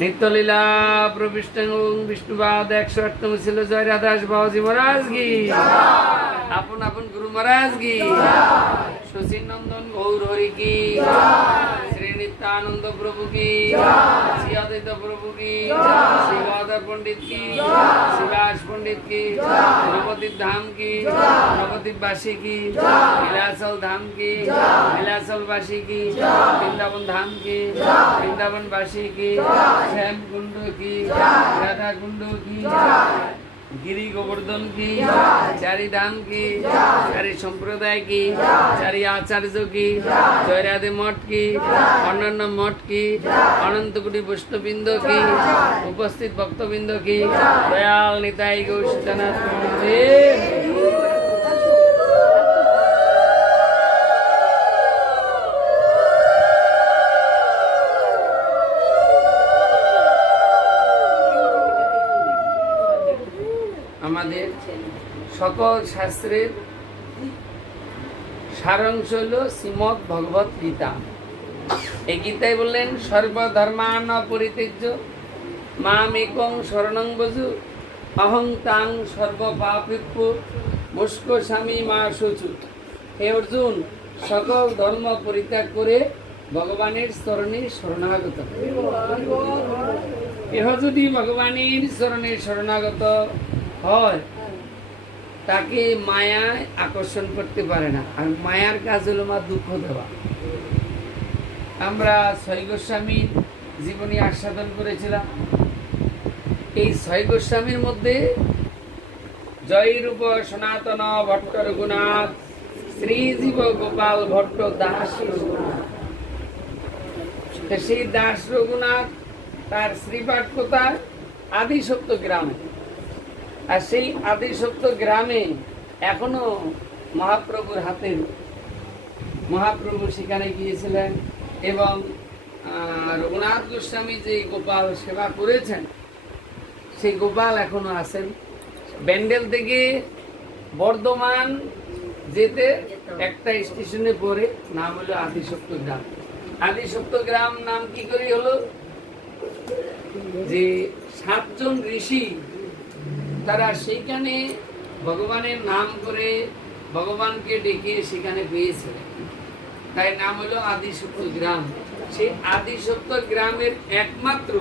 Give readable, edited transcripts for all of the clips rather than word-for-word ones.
नित्यलीला प्रविष्ट विष्णुवाद 108 ছিল জয় রাধাস বাবাজি মহারাজ কি আপন আপন গুরু মহারাজ কি শশী নন্দন গৌর হরি কি শ্রী নিত্যানন্দ প্রভু কি শ্রী অদ্বৈত প্রভু কি শ্রী গদাধর पंडित की शिवास पंडित की नवद्वीप धाम की नवद्वीप वासी की लीलाचल धाम की लीलाचल वासी की वृंदावन धाम की वृंदावन वासी की श्याम कुंड की राधा कुंड की गिरी गोवर्धन की चारि धाम की चारि संप्रदाय की चारि आचार्य की जय राधे मठ की अन्य मठ की अनंत कोटि वैष्णववृंद की उपस्थित भक्तवृंद की दयाल निताई गौर सीतानाथ আমাদের সকল শাস্ত্রের সারাংশ হলো শ্রীমদ্ ভগবত গীতা। এই গীতায় বললেন সর্বধর্মান পরিত্যজ্য মামেকং শরণং ব্রজ অহং তাং সর্বপাপেভ্যো মোক্ষয়িষ্যামি মা শুচি। হে অর্জুন, সকল ধর্ম পরিত্যাগ করে ভগবানের চরণে শরণাগত। কেহ যদি ভগবানের চরণে শরণাগত হয় তাকে মায়ায় আকর্ষণ করতে পারে না। আর মায়ার কাজ হলো মা দুঃখ দেওয়া। আমরা ছয় গোস্বামীর জীবনী আস্বাদন করেছিলাম। এই ছয় গোস্বামীর মধ্যে জয়রূপ সনাতন ভট্ট রঘুনাথ, শ্রীজীব গোপাল ভট্ট দাস রঘুনাথ। সেই দাস রঘুনাথ তার শ্রীপাঠ কোথায়? আদিসপ্ত গ্রামে। আর সেই আদিসপ্ত গ্রামে এখনো মহাপ্রভুর হাতে মহাপ্রভু সেখানে গিয়েছিলেন এবং রঘুনাথ গোস্বামী যে গোপাল সেবা করেছেন সেই গোপাল এখনো আছেন। ব্যান্ডেল থেকে বর্ধমান যেতে একটা স্টেশনে পরে নাম হলো আদিসপ্ত গ্রাম। আদিসপ্ত গ্রাম নাম কি করে হলো? যে 7 জন ঋষি তারা সেইখানে ভগবানের নাম করে ভগবানকে ডেকে সেখানে পেয়েছিলেন, তাই নাম হলো আদিসপ্ত গ্রাম। সেই আদিসপ্ত গ্রামের একমাত্র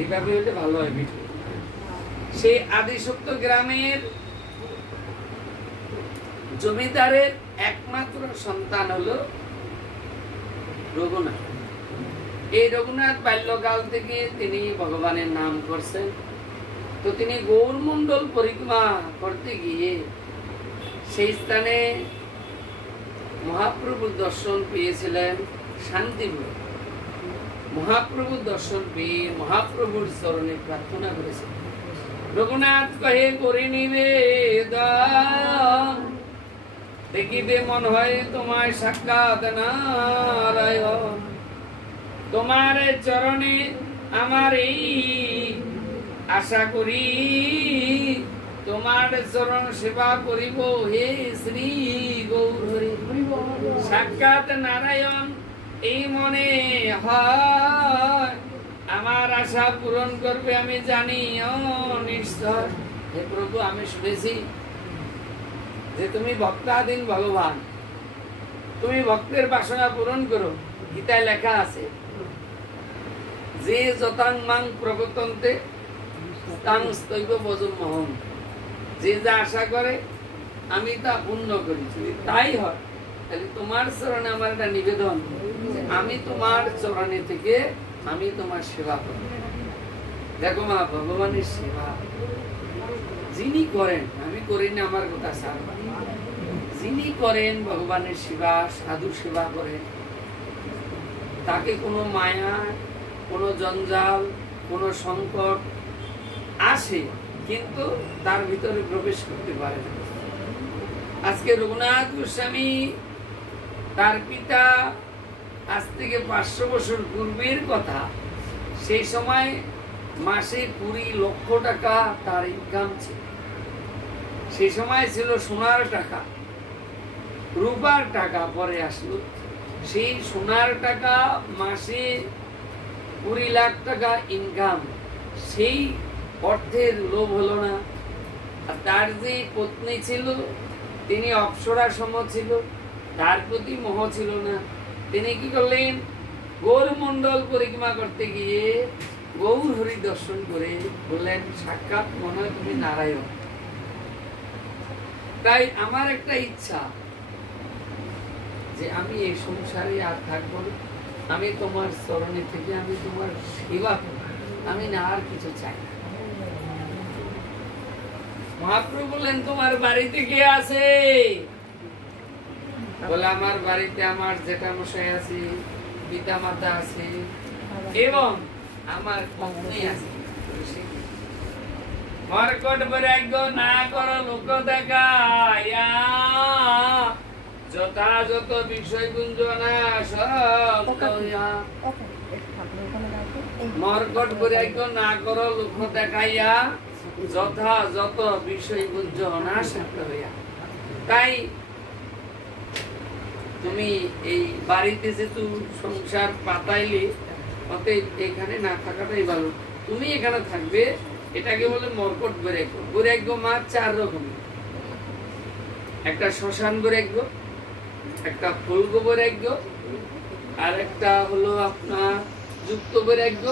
এইভাবে হলে ভালো হয়। সেই আদিসপ্ত গ্রামের জমিদারের একমাত্র সন্তান হলো রঘুনাথ। এই রঘুনাথ বাল্যকাল থেকে তিনি ভগবানের নাম করছেন। তো তিনি গৌরমণ্ডল পরিক্রমা করতে গিয়ে সেই স্থানে মহাপ্রভুর দর্শন পেয়েছিলেন শান্তিপুরে। মহাপ্রভুর দর্শন পেয়ে মহাপ্রভুর চরণে প্রার্থনা করেছিলেন। রঘুনাথ কহে করে নিবেদন, দেখিতে মন হয় তোমায় সাক্ষাৎ নারায়ণ। তোমার চরণে আমার এই আশা করি, তোমার চরণ সেবা করিব হে শ্রী গৌর হরি। সাক্ষাৎ নারায়ণ এই মনে হয়, আমার আশা পূরণ করবে আমি জানি নিশ্চয়। হে প্রভু, আমি শুনেছি যে তুমি ভক্তাধীন ভগবান, তুমি ভক্তের বাসনা পূরণ করো। গীতায় লেখা আছে যে যতাং মাং প্রবর্তন্তে তাং স্তৈব ভজমহং। যে যা আশা করে আমি তা পূর্ণ করি। যদি তাই হয় তাহলে তোমার চরণে আমার একটা নিবেদন, আমি তোমার চরণে থেকে আমি তোমার সেবা করব। দেখো মা, ভগবানের সেবা যিনি করেন, আমি করি না আমার কথা সার, যিনি করেন ভগবানের সেবা, সাধু সেবা করেন, তাকে কোনো মায়া, কোনো জঞ্জাল, কোনো সংকট আসে কিন্তু তার ভিতরে প্রবেশ করতে পারে না। আজকে রঘুনাথ গোস্বামী তার পিতা আজ থেকে 500 বছর পূর্বের কথা, সেই সময় মাসে 20 লক্ষ টাকা তার ইনকাম ছিল। সেই সময় ছিল সোনার টাকা। রূপার টাকা পরে আসলো, সেই সোনার টাকা মাসে 20 লাখ টাকা ইনকাম, সেই অর্থের লোভ হলো না। আর তার যে পত্নী ছিল তিনি অপ্সরা সম ছিল, তার প্রতি মোহ ছিল না। তিনি কি করলেন, গৌরমণ্ডল পরিক্রমা করতে গিয়ে গৌর হরি দর্শন করে বললেন, সাক্ষাৎ মনে হয় তুমি নারায়ণ। তাই আমার একটা ইচ্ছা যে আমি এই সংসারে আর থাকবো না, আমি তোমার চরণে থেকে আমি তোমার সেবা করব, আমি না আর কিছু চাই না। মহাপ্রভু বললেন, তোমার বাড়িতে কে আছে? বলে, আমার বাড়িতে আমার জেঠামশাই আছে, পিতা মাতা আছে এবং আমার পত্নী আছে। মর্কট বৈরাগ্য না করো লোক দেখাইয়া, যথাযথ বিষয় গুঞ্জনা সব কইয়া। মর্কট বৈরাগ্য না করো লোক দেখাইয়া, যথাযথ বিষয় গুঞ্জনা সব হইয়া। তাই তুমি এই বাড়িতে যেহেতু সংসার পাতাইলে, অতএব এখানে না থাকাটাই ভালো। তুমি এখানে থাকবে, এটাকে বলে মর্কট বৈরাগ্য। বৈরাগ্য মাছ 4 রকমের, একটা শ্মশান বৈরাগ্য, একটা ফুলগ বৈরাগ্য, আর একটা হলো আপনার যুক্ত বৈরাগ্য,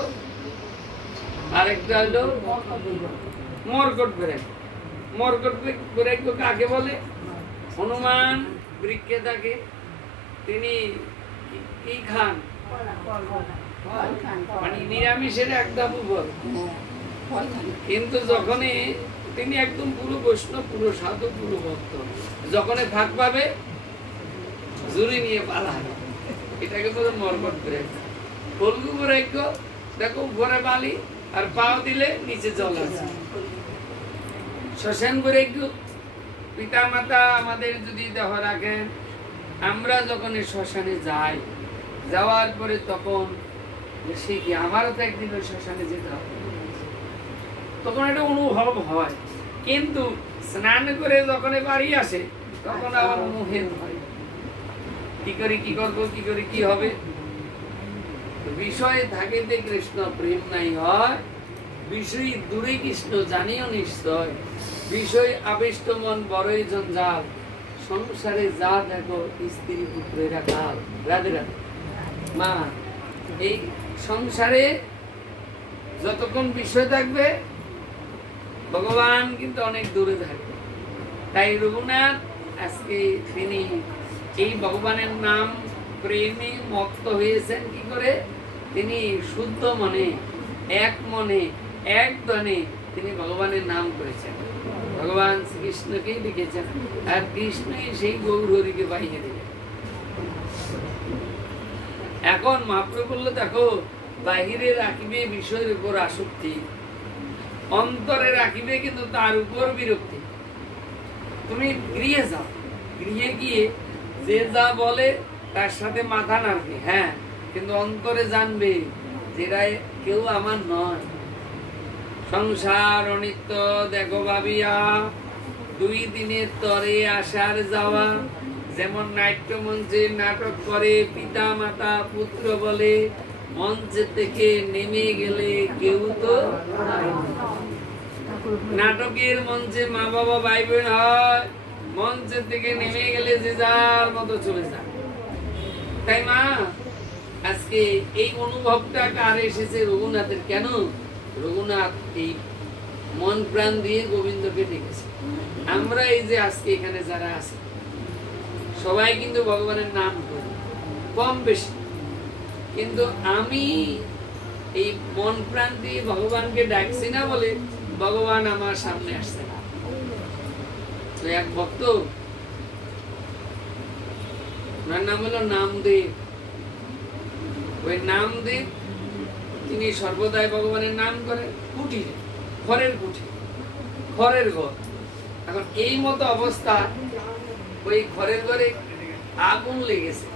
আর একটা হলো মর্কট বৈরাগ্য। মর্কট বৈরাগ্য কাকে বলে? হনুমান বৃক্ষে থাকে, তিনি কি খান? মানে নিরামিষের একদম উপর, কিন্তু যখনই তিনি একদম পুরো বৈষ্ণব, পুরো সাধু, পুরো ভক্ত, যখনই ফাঁক পাবে জুড়ি নিয়ে পালাবে, এটাকে বলে মর্কট বৈরাগ্য। ফল্গু বৈরাগ্য, দেখো উপরে বালি আর পাও দিলে নিচে জল আছে। শ্মশান বৈরাগ্য, পিতা মাতা আমাদের যদি দেহ রাখেন, আমরা যখন শ্মশানে যাই, যাওয়ার পরে তখন সে কি আমারও তো একদিন ওই শ্মশানে যেতে হবে, তখন একটা অনুভব হয়। কিন্তু স্নান করে যখন বাড়ি আসে, তখন আবার অনুভব হয়, কি করি, কি করবো, কি করি, কি হবে। বিষয়ে থাকিতে কৃষ্ণ প্রেম নাই হয়, বিষয় দূরে কৃষ্ণ জানিও নিশ্চয়। বিষয় আবিষ্ট মন বড়ই জঞ্জাল, সংসারে যা দেখো স্ত্রী পুত্রেরা কাল। রাধে রাধে মা, এই সংসারে যতক্ষণ বিষয় থাকবে ভগবান কিন্তু অনেক দূরে থাকবে। তাই রঘুনাথ আজকে তিনি এই ভগবানের নাম প্রেমে মত্ত হয়েছেন। কি করে? তিনি শুদ্ধ মনে, এক মনে, এক দনে তিনি ভগবানের নাম করেছেন, ভগবান শ্রীকৃষ্ণকেই লিখেছেন, আর কৃষ্ণই সেই গৌর হরিকে পাইয়ে দিলেন। এখন মহাপ্রভু বললো, দেখো বাহিরে রাখিবে বিষয়ের উপর আসক্তি, অন্তরে রাখিবে কিন্তু তার উপর বিরক্তি। তুমি গৃহে যাও, গৃহে গিয়ে যে যা বলে তার সাথে মাথা নাড়বে, হ্যাঁ, কিন্তু অন্তরে জানবে যেটা কেউ আমার নয়। সংসার অনিত্য দেখো ভাবিয়া, 2 দিনের তরে আসার যাওয়া। যেমন নাট্য মঞ্চে নাটক করে পিতা মাতা পুত্র বলে, মঞ্চে থেকে নেমে গেলে কেউ তো নাটকের মঞ্চে মা বাবা ভাই বোন হয়, মঞ্চে থেকে নেমে গেলে যে যার মতো চলে যায়। তাই মা, আজকে এই অনুভবটা কার এসেছে? রঘুনাথের। কেন? রঘুনাথ এই মন প্রাণ দিয়ে গোবিন্দকে ডেকেছে। আমরা এই যে আজকে এখানে যারা আছে সবাই কিন্তু ভগবানের নাম করি কম বেশি, কিন্তু আমি এই মন প্রাণ দিয়ে ভগবানকে ডাকছি না বলে ভগবান আমার সামনে আসছে না। তো এক ভক্ত, ওনার নাম হলো নামদেব। ওই নামদেব তিনি সর্বদাই ভগবানের নাম করে কুটিরে, ঘরের কুঠি, ঘরের ঘর। এখন এই মতো অবস্থা, ওই ঘরের ঘরে আগুন লেগেছে।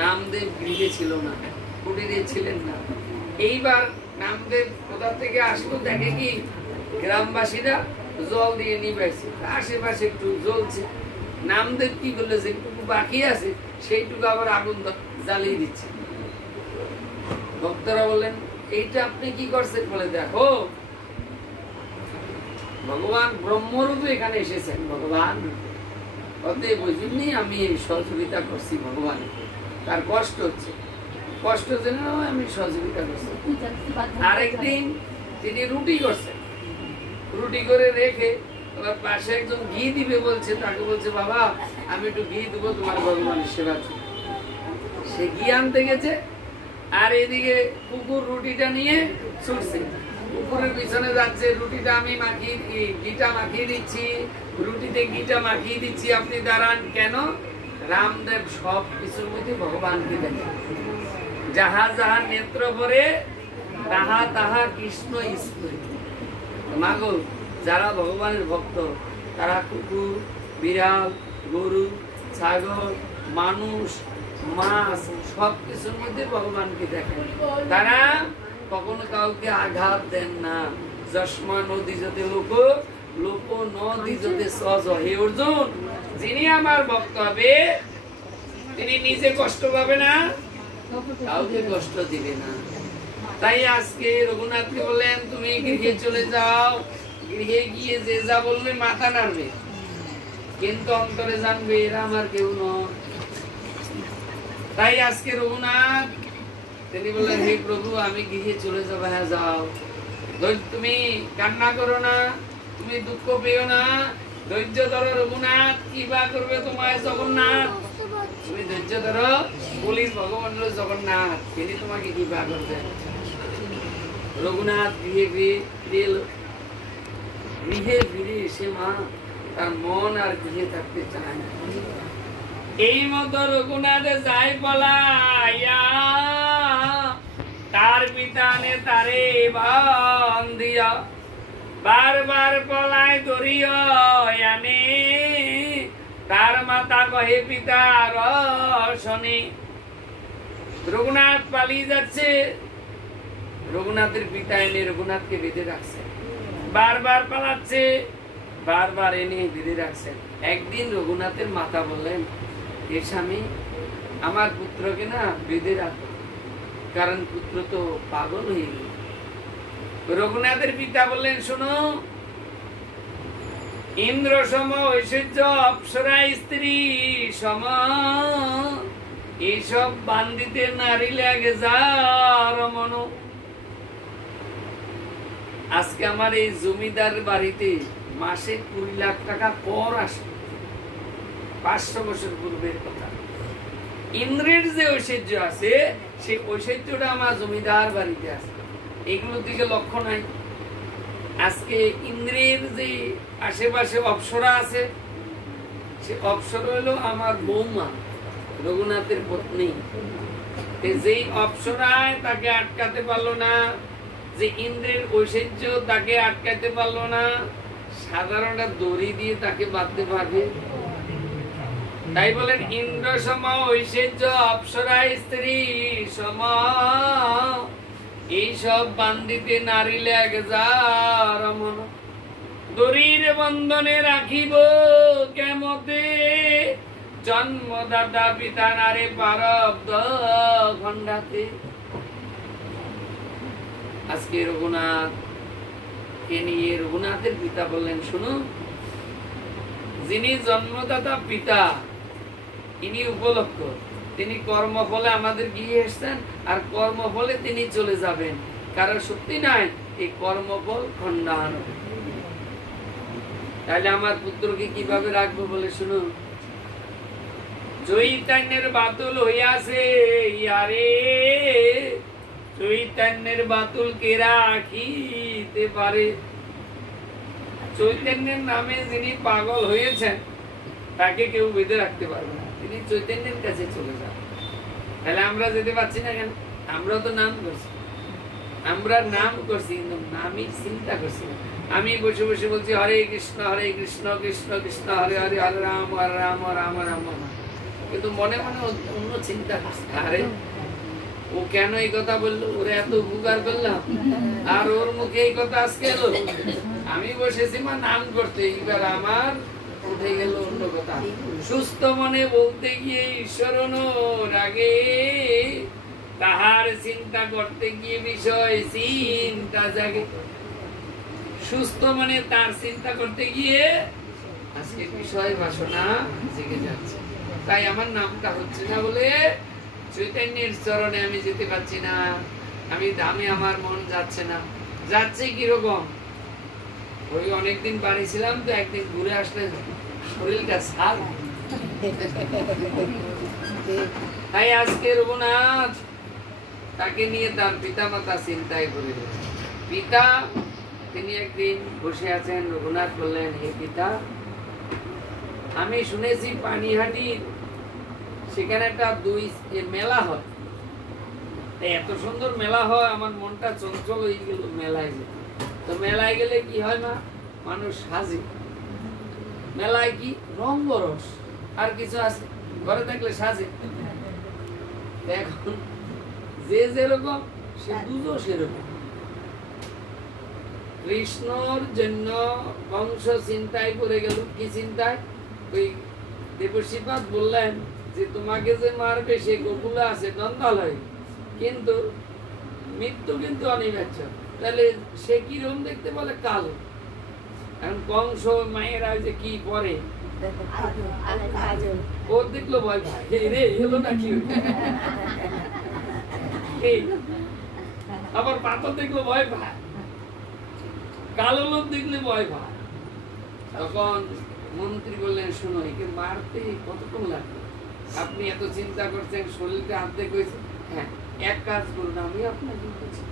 নামদেব গৃহে ছিল না, কুটিরে ছিলেন না। এইবার নামদেব কোথা থেকে আসলো, দেখে কি গ্রামবাসীরা জল দিয়ে নিবাইছে, আশেপাশে একটু জ্বলছে। নামদেব কি করলো, যেটুকু বাকি আছে সেইটুকু আবার আগুন জ্বালিয়ে দিচ্ছে। ভক্তরা বললেন এইটা আপনি কি করছেন? বলে দেখো ভগবান ব্রহ্মরূপে এখানে এসেছেন, ভগবান অতএব বুঝিনি আমি এই সহযোগিতা করছি। ভগবান তার কষ্ট হচ্ছে, কষ্ট জেনে আমি সহযোগিতা করছি। আরেকদিন তিনি রুটি করছেন, রুটি করে রেখে এবার পাশে একজন ঘি দিবে বলছে, তাকে বলছে বাবা আমি একটু ঘি দেবো তোমার ভগবানের সেবা। সে ঘি আনতে গেছে, আর এদিকে কুকুর রুটিটা নিয়ে ছুটছে, কুকুরের পিছনে যাচ্ছে। রুটিটা আমি মাখিয়ে, ঘিটা মাখিয়ে দিচ্ছি, রুটিতে ঘিটা মাখিয়ে দিচ্ছি, আপনি দাঁড়ান। কেন? রামদেব সব কিছুর মধ্যে ভগবানকে দেখে। যাহা যাহা নেত্র পরে তাহা তাহা কৃষ্ণ স্মৃতি। মাগো যারা ভগবানের ভক্ত তারা কুকুর, বিড়াল, গরু, ছাগল, মানুষ, মাছ সব কিছুর মধ্যে ভগবানকে দেখেন। তারা কখনো কাউকে আঘাত দেন না। যস্মা নদী যতে লোক লোক নদী যতে সজ। হে অর্জুন, যিনি আমার ভক্ত হবে তিনি নিজে কষ্ট পাবে না, কাউকে কষ্ট দিবে না। তাই আজকে রঘুনাথকে বললেন তুমি গৃহে চলে যাও, গৃহে গিয়ে যে যা বলবে মাথা নাড়বে, কিন্তু অন্তরে জানবে এরা আমার কেউ নয়। তাই আজকে রঘুনাথ তিনি বললেন হে প্রভু আমি গৃহে চলে যাবো। হ্যাঁ যাও, তুমি কান্না করো না, তুমি দুঃখ পেও না, ধৈর্য ধরো। রঘুনাথ কি বা করবে তোমায়? জগন্নাথ, তুমি ধৈর্য ধরো। পুলিশ ভগবান হলো জগন্নাথ, তিনি তোমাকে কি বা করবে? রঘুনাথ গৃহে ফিরে এলো। গৃহে ফিরে এসে মা তার মন আর গৃহে থাকতে চায় না। এই মতো রঘুনাথে যাই পলাইয়া তার পিতানে তারে বান্ধিয়া বারবার পলায় ধরিয়া আনে। তার মাতা কহে পিতা রসনে। রঘুনাথ পালিয়ে যাচ্ছে, রঘুনাথের পিতা এনে রঘুনাথকে বেঁধে রাখছে। বারবার পালাচ্ছে, বারবার এনে বেঁধে রাখছেন। একদিন রঘুনাথের মাতা বললেন হে স্বামী আমার পুত্রকে না বেঁধে রাখো, কারণ পুত্র তো পাগল হয়ে গেল। রঘুনাথের পিতা বললেন শোনো, ইন্দ্র সম ঐশ্বর্য অপ্সরা স্ত্রী সম এইসব বান্দিতে নারী লাগে যার মন। আজকে আমার এই জমিদার বাড়িতে মাসে 20 লাখ টাকা কর আসে, 500 বছর পূর্বের কথা। ইন্দ্রের যে ঐশ্বর্য আছে সেই ঐশ্বর্যটা আমার জমিদার বাড়িতে আছে, এগুলোর দিকে লক্ষ্য নাই। আজকে ইন্দ্রের যে আশেপাশে অপ্সরা আছে, সে অপ্সরা হলো আমার বৌমা রঘুনাথের পত্নী। যেই অপ্সরায় তাকে আটকাতে পারলো না, যে ইন্দ্রের ঐশ্বর্য তাকে আটকাতে পারলো না, সাধারণ দড়ি দিয়ে তাকে বাঁধতে পারবে। তাই বলেন ইন্দ্র সম ঐশ্বর্য অপ্সরা স্ত্রী সম এইসব বান্দিতে নারী লাগে যার মন। দড়ির বন্ধনে রাখিব কেমতে জন্মদাতা পিতা নারে পারব্দ খণ্ডাতে। আজকে রঘুনাথ কে নিয়ে রঘুনাথের পিতা বললেন শুনো, যিনি জন্মদাতা পিতা ইনি উপলক্ষ, তিনি কর্মফলে আমাদের গিয়ে এসছেন, আর কর্মফলে তিনি চলে যাবেন। কারণ সত্যি নাই এই কর্মফল খণ্ডান। তাহলে আমার পুত্রকে কিভাবে রাখবো বলে শুনুন। চৈতন্যের বাতুল হইয়াছে ইয়ারে, চৈতন্যের বাতুল কে রাখিতে পারে। চৈতন্যের নামে যিনি পাগল হয়েছেন তাকে কেউ বেঁধে রাখতে পারবে না, তিনি চৈতন্যের কাছে চলে যান। তাহলে আমরা যেতে পারছি না কেন? আমরা তো নাম করছি, আমরা নাম করছি কিন্তু নামই চিন্তা করছি না। আমি বসে বসে বলছি হরে কৃষ্ণ কৃষ্ণ কৃষ্ণ হরে হরে, হরে রাম রাম রাম রাম, কিন্তু মনে মনে অন্য চিন্তা করছি। আরে ও কেন এই কথা বললো, ওরে এত উপকার করলাম আর ওর মুখে এই কথা আজকে এলো। আমি বসেছি মা নাম করতে, এইবার আমার উঠে গেল অন্য কথা। সুস্থ মনে বলতে গিয়ে ঈশ্বর রাগে, তাহার চিন্তা করতে গিয়ে বিষয় চিন্তা জাগে। সুস্থ মনে তার চিন্তা করতে গিয়ে আজকে বিষয় বাসনা জেগে যাচ্ছে। তাই আমার নামটা হচ্ছে না বলে চৈতন্যের চরণে আমি যেতে পারছি না, আমি ধামে আমার মন যাচ্ছে না। যাচ্ছে কিরকম, ওই অনেকদিন বাড়ি ছিলাম তো, একদিন ঘুরে আসলে শরীরটা ছাড়। তাই আজকে রঘুনাথ তাকে নিয়ে তার পিতা মাতা চিন্তায় করে। পিতা তিনি একদিন বসে আছেন, রঘুনাথ বললেন, হে পিতা, আমি শুনেছি পানিহাটির সেখানে একটা মেলা হয়, এত সুন্দর মেলা হয়, আমার মনটা চঞ্চল হয়ে গেল মেলায় যেতে। তো মেলায় গেলে কি হয় না, মানুষ সাজে। মেলায় কি রং বরস আর কিছু আছে, ঘরে থাকলে সাজে। এখন যে যেরকম সে বুঝো সেরকম। কৃষ্ণর জন্য বংশ চিন্তায় পড়ে গেল। কি চিন্তায়? ওই দেবশ্রীপাদ বললেন যে তোমাকে যে মারবে সে গোকুলে আছে নন্দালয়, কিন্তু মৃত্যু কিন্তু অনিবার্য। তাহলে সে কিরকম দেখতে বলে কালো। এখন কংস মায়েরা যে কি পরে ও দেখলো ভয় ভাই রে এলো নাকি, আবার পাথর দেখলো ভয় ভাই, কালো লোক দেখলে ভয় ভাই। তখন মন্ত্রী বললেন, শোনো একে মারতে কতক্ষণ লাগবে? আপনি এত চিন্তা করছেন, শরীরটা অর্ধেক হয়েছে। হ্যাঁ, এক কাজ করুন, আমি আপনাকে বলছি।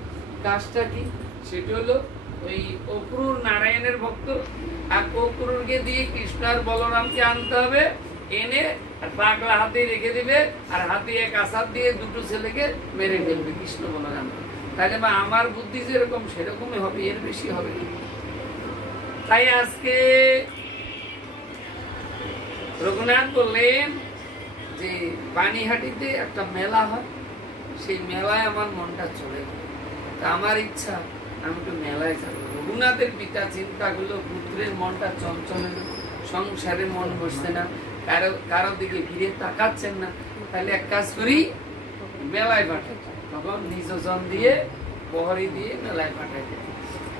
কাজটা কি? সেটা হলো ওই অক্রূর নারায়ণের ভক্ত, আর অক্রূরকে দিয়ে কৃষ্ণ আর বলরামকে আনতে হবে, এনে পাগলা হাতে রেখে দিবে, আর হাতে এক আসাদ দিয়ে দুটো ছেলেকে মেরে ফেলবে কৃষ্ণ বলরাম। তাহলে বা আমার বুদ্ধি যেরকম সেরকমই হবে, এর বেশি হবে না। তাই আজকে রঘুনাথ বললেন যে পানিহাটিতে একটা মেলা হয়, সেই মেলায় আমার মনটা চলে গেল। তা আমার ইচ্ছা আমি একটু মেলায় যাবো। রঘুনাথের পিতা চিন্তা করলো, পুত্রের মনটা চঞ্চল, সংসারে মন বসছে না, কারো দিকে ফিরে তাকাচ্ছেন না, তাহলে এক কাজ করি, মেলায় পাঠাই। তখন নিজ জন দিয়ে প্রহরী দিয়ে মেলায় পাঠাই।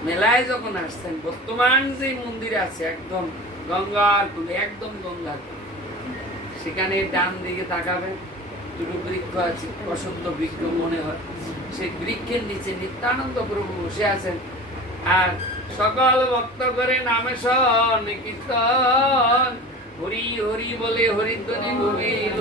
মেলায় যখন আসছেন, বর্তমান যে মন্দির আছে একদম গঙ্গার কূলে, একদম গঙ্গার কূলে, সেখানে ডান দিকে তাকাবেন, দুটো বৃক্ষ আছে, অসত্য বৃক্ষ মনে হয়। সেই বৃক্ষের নিচে নিত্যানন্দ প্রভু বসে আছেন, আর সকল ভক্ত করে নামে শন কীর্তন, হরি হরি বলে হরিধ্বনি ঘুমিল।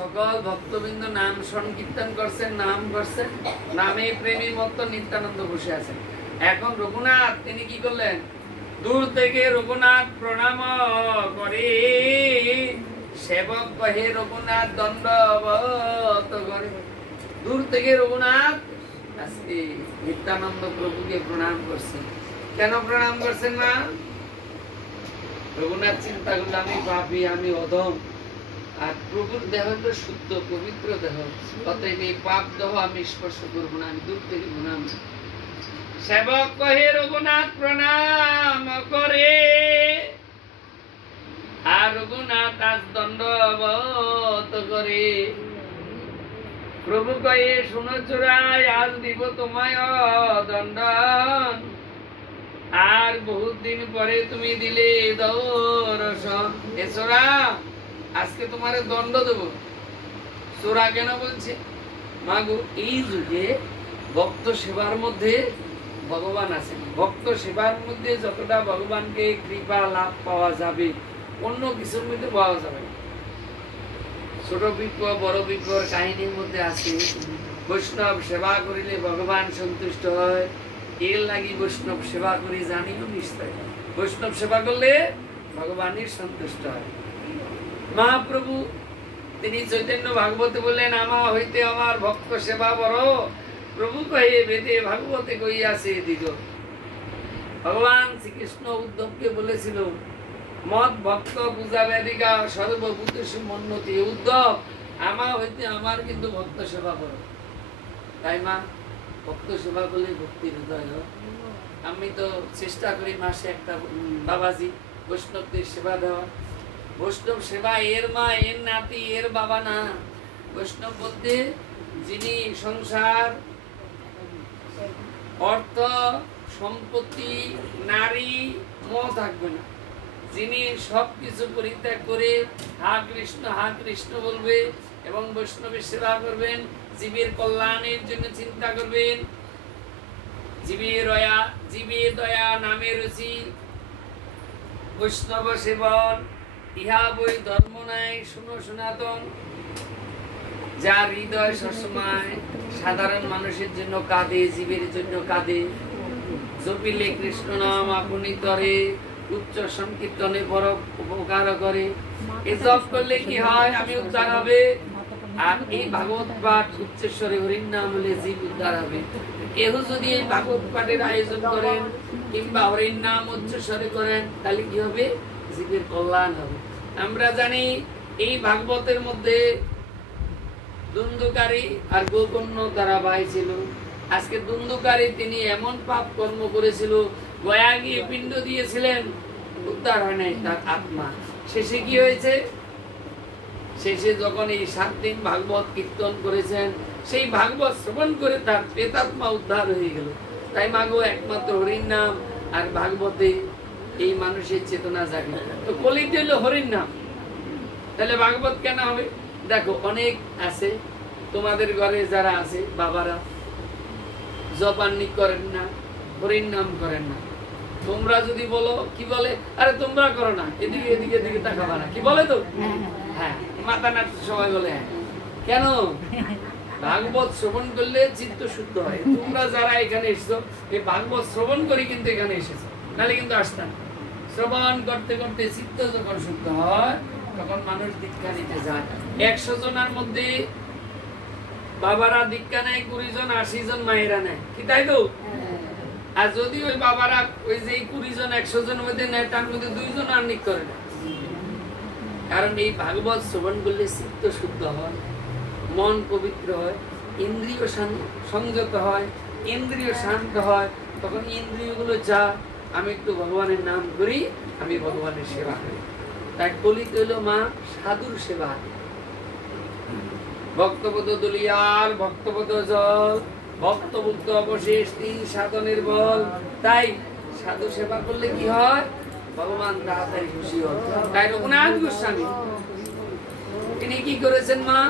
সকল ভক্তবৃন্দ নাম সংকীর্তন করছেন, নাম করছেন, নামে প্রেমী মত্ত নিত্যানন্দ বসে আছেন। এখন রঘুনাথ তিনি কি করলেন? দূর থেকে রঘুনাথ প্রণাম করে, সেবক কহে রঘুনাথ দণ্ডবত করে। দূর থেকে রঘুনাথ আজকে নিত্যানন্দ প্রভুকে প্রণাম করছেন। কেন প্রণাম করছেন না? রঘুনাথ চিন্তা করলো, আমি পাপী, আমি অধম, আর প্রভুর দেহ তো শুদ্ধ পবিত্র দেহ, অতএব এই পাপ দেহ আমি স্পর্শ করবো না, আমি দূর থেকে প্রণাম। সেবক কহে রঘুনাথ প্রণাম করে, আর রঘুনাথ আজ দণ্ডবত করে। প্রভু কহে, শুনো চোরাই, আজ দিব তোমায় দণ্ডন, আর বহুত দিন পরে তুমি দিলে দর্শন। এ চোরা, আজকে তোমারে দণ্ড দেব। চোরা কেন বলছে? মাগো, এই যুগে ভক্ত সেবার মধ্যে ভগবান আছেন। ভক্ত সেবার মধ্যে যতটা ভগবানকে কৃপা লাভ পাওয়া যাবে, অন্য কিছুর মধ্যে পাওয়া যাবে না। ছোট বিপ্র বড় বিপ্রর কাহিনীর মধ্যে আছে, বৈষ্ণব সেবা করিলে ভগবান সন্তুষ্ট হয়, এর লাগি বৈষ্ণব সেবা করি জানিও নিশ্চয়। বৈষ্ণব সেবা করলে ভগবানের সন্তুষ্ট হয়। মহাপ্রভু তিনি চৈতন্য ভাগবতে বললেন, আমা হইতে আমার ভক্ত সেবা বড়, প্রভু কহে বেদে ভাগবতে কইয়াছে দিগ। ভগবান শ্রীকৃষ্ণ উদ্ধবকে বলেছিল, মত ভক্ত পূজা বেদিকা সর্বভূতেষু মন্নতি উদ্ধব আমা হইতে আমার কিন্তু ভক্ত সেবা করো। তাই মা ভক্ত সেবা করলে ভক্তির হৃদয় হয়। আমি তো চেষ্টা করি মাসে একটা বাবাজি বৈষ্ণবদের সেবা দেওয়া। বৈষ্ণব সেবা এর মা এর নাতি এর বাবা না। বৈষ্ণব বলতে যিনি সংসার অর্থ সম্পত্তি নারী মোহ থাকবে না, যিনি সবকিছু পরিত্যাগ করে হা কৃষ্ণ বলবে এবং বৈষ্ণবের সেবা করবেন, জীবের কল্যাণের জন্য চিন্তা করবেন। জীবের দয়া নামে রুচি বৈষ্ণব সেবন ইহা বই ধর্ম নাই শুনো সনাতন। যার হৃদয় সবসময় সাধারণ মানুষের জন্য কাঁদে, জীবের জন্য কাঁদে, জপিলে কৃষ্ণ নাম আপনি তরে উচ্চ সংকীর্তনে বড় উপকার করে। এই জপ করলে কি হয়? আমি উদ্ধার হবে। আর এই ভাগবত পাঠ উচ্চস্বরে হরির নাম হলে জীব উদ্ধার হবে। কেহ যদি এই ভাগবত পাঠের আয়োজন করেন কিংবা হরির নাম উচ্চস্বরে করেন তাহলে কি হবে? জীবের কল্যাণ হবে। আমরা জানি এই ভাগবতের মধ্যে দুন্দুকারী আর গোকর্ণ তারা ভাই ছিল। আজকে দুন্দুকারী তিনি এমন পাপ কর্ম করেছিল, গয়া গিয়ে পিণ্ড দিয়েছিলেন, উদ্ধার হয় নাই তার আত্মা। শেষে কি হয়েছে? শেষে যখন এই 7 দিন ভাগবত কীর্তন করেছেন, সেই ভাগবত শ্রবণ করে তার প্রেতাত্মা উদ্ধার হয়ে গেল। তাই মাগো একমাত্র হরির নাম আর ভাগবতে এই মানুষের চেতনা জাগে। তো কলিতে হলো হরির নাম, তাহলে ভাগবত কেন হবে? দেখো অনেক আছে তোমাদের ঘরে যারা আছে বাবারা জপান্নি করেন না, হরির নাম করেন না। তোমরা যদি বলো কি বলে, আরে তোমরা করো না, এদিকে এদিকে এদিকে তাকাবা না, কি বলে তো? হ্যাঁ, মাথা নাড় সবাই বলে হ্যাঁ। কেন? ভাগবত শ্রবণ করলে চিত্ত শুদ্ধ হয়। তোমরা যারা এখানে এসেছো এই ভাগবত শ্রবণ করে কিন্তু এখানে এসেছো, নাহলে কিন্তু আসতাম। শ্রবণ করতে করতে চিত্ত যখন শুদ্ধ হয় তখন মানুষ দীক্ষা নিতে যায়। 100 জনের মধ্যে বাবারা দীক্ষা নেয় 20 জন, 80 জন মায়েরা নেয়, কি তাই তো? আর যদি ওই বাবারা ওই যে 20 জন 100 জনের মধ্যে নেয় তার মধ্যে 2 জন আর্নিক করে না। কারণ এই ভাগবত শ্রবণ করলে চিত্ত শুদ্ধ হয়, মন পবিত্র হয়, ইন্দ্রিয় সংযত হয়, ইন্দ্রিয় শান্ত হয়। তখন ইন্দ্রিয়গুলো যা আমি একটু ভগবানের নাম করি, আমি ভগবানের সেবা করি। তাই কলিতে হলো মা সাধুর সেবা। ভক্তপদ দলিয়ার ভক্তপদ জল, ভক্তভুক্ত অবশেষ 3 সাধনের বল। তাই সাধু সেবা করলে কি হয়? ভগবান তাড়াতাড়ি খুশি হয়। তাই রঘুনাথ গোস্বামী তিনি কি করেছেন মা?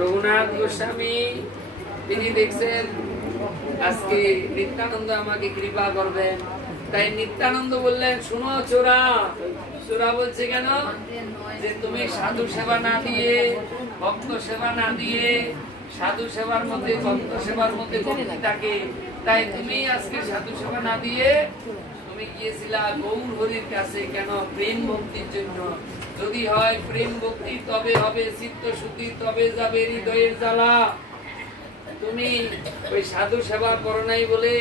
রঘুনাথ গোস্বামী তিনি দেখছেন আজকে নিত্যানন্দ আমাকে কৃপা করবেন, তাই নিত্যানন্দ বললেন শুনো চোরা। চোরা বলছে কেন? যে তুমি সাধু সেবা না দিয়ে, ভক্ত সেবা না দিয়ে, সাধু সেবার মধ্যে ভক্ত সেবার মধ্যে ভক্তি থাকে, তাই তুমি আজকে সাধু সেবা না দিয়ে তুমি গিয়েছিলা গৌর হরির কাছে। কেন? প্রেম ভক্তির জন্য। যদি হয় প্রেম ভক্তি তবে হবে চিত্ত শুদ্ধি, তবে যাবে হৃদয়ের জ্বালা। তুমি ওই সাধু সেবা করো নাই বলে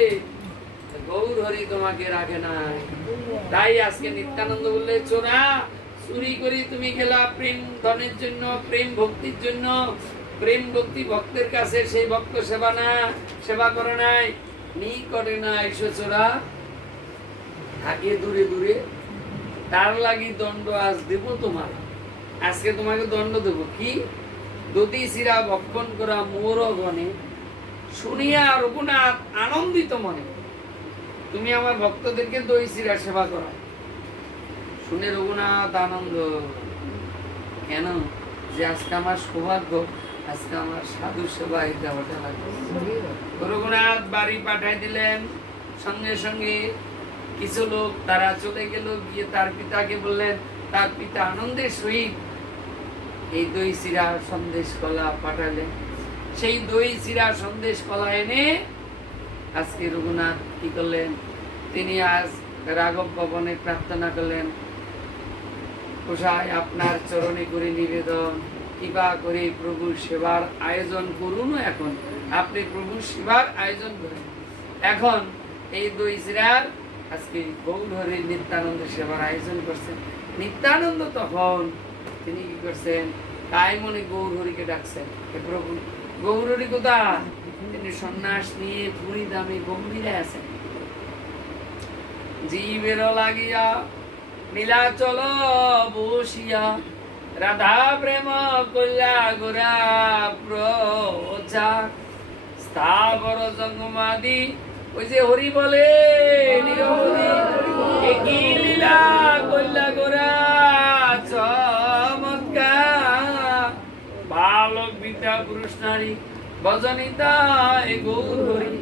গৌর হরি তোমাকে রাখে নাই। তাই আজকে নিত্যানন্দ বললে চোরা, চুরি করি তুমি গেলা প্রেম ধনের জন্য, প্রেম ভক্তির জন্য। প্রেম ভক্তি ভক্তের কাছে, সেই ভক্ত সেবা না, সেবা করে নাই, নি করে না। এসো চোরা, থাকে দূরে দূরে, তার লাগি দণ্ড আজ দেব তোমার। আজকে তোমাকে দণ্ড দেব। কি? দধি শিরা ভক্ষণ করা মোর গণে, শুনিয়া রঘুনাথ আনন্দিত মনে। তুমি আমার ভক্তদেরকে দই শিরা সেবা করো। শুনে রঘুনাথ আনন্দ। কেন? যে আজকে আমার সৌভাগ্য, আজকে আমার সাধু সেবায় দেওয়াটা লাগবে। রঘুনাথ বাড়ি পাঠাই দিলেন। সঙ্গে সঙ্গে কিছু লোক তারা চলে গেল, গিয়ে তার পিতাকে বললেন। তার পিতা আনন্দের সহিত এই দই চিরা সন্দেশ কলা পাঠালেন। সেই দই চিরা সন্দেশ কলা এনে আজকে রঘুনাথ কি করলেন? তিনি আজ রাঘব ভবনে প্রার্থনা করলেন, কোষায় আপনার চরণে করে নিবেদন, কৃপা করে প্রভুর সেবার আয়োজন করুন। এখন আপনি প্রভুর সেবার আয়োজন করেন। এখন এই দই চিরার আজকে গৌরহরি নিত্যানন্দ সেবার আয়োজন করছেন। নিত্যানন্দ তখন তিনি কি করছেন, তাই মনে গৌরহরিকে ডাকছেন, হে প্রভু গৌরহরি কোথা? তিনি সন্ন্যাস নিয়ে পুরী দামে গম্ভীরে আছেন। জীবের লাগিয়া নীলাচল বসিয়া রাধা প্রেম কল্যা গোরা প্রচার স্থাবর জঙ্গমাদি, ওই যে হরি বলে একই লীলা কল্যা গোরা চমৎকার বালক বিদ্যা পুরুষ নারী ভজনিতা এ গৌর হরি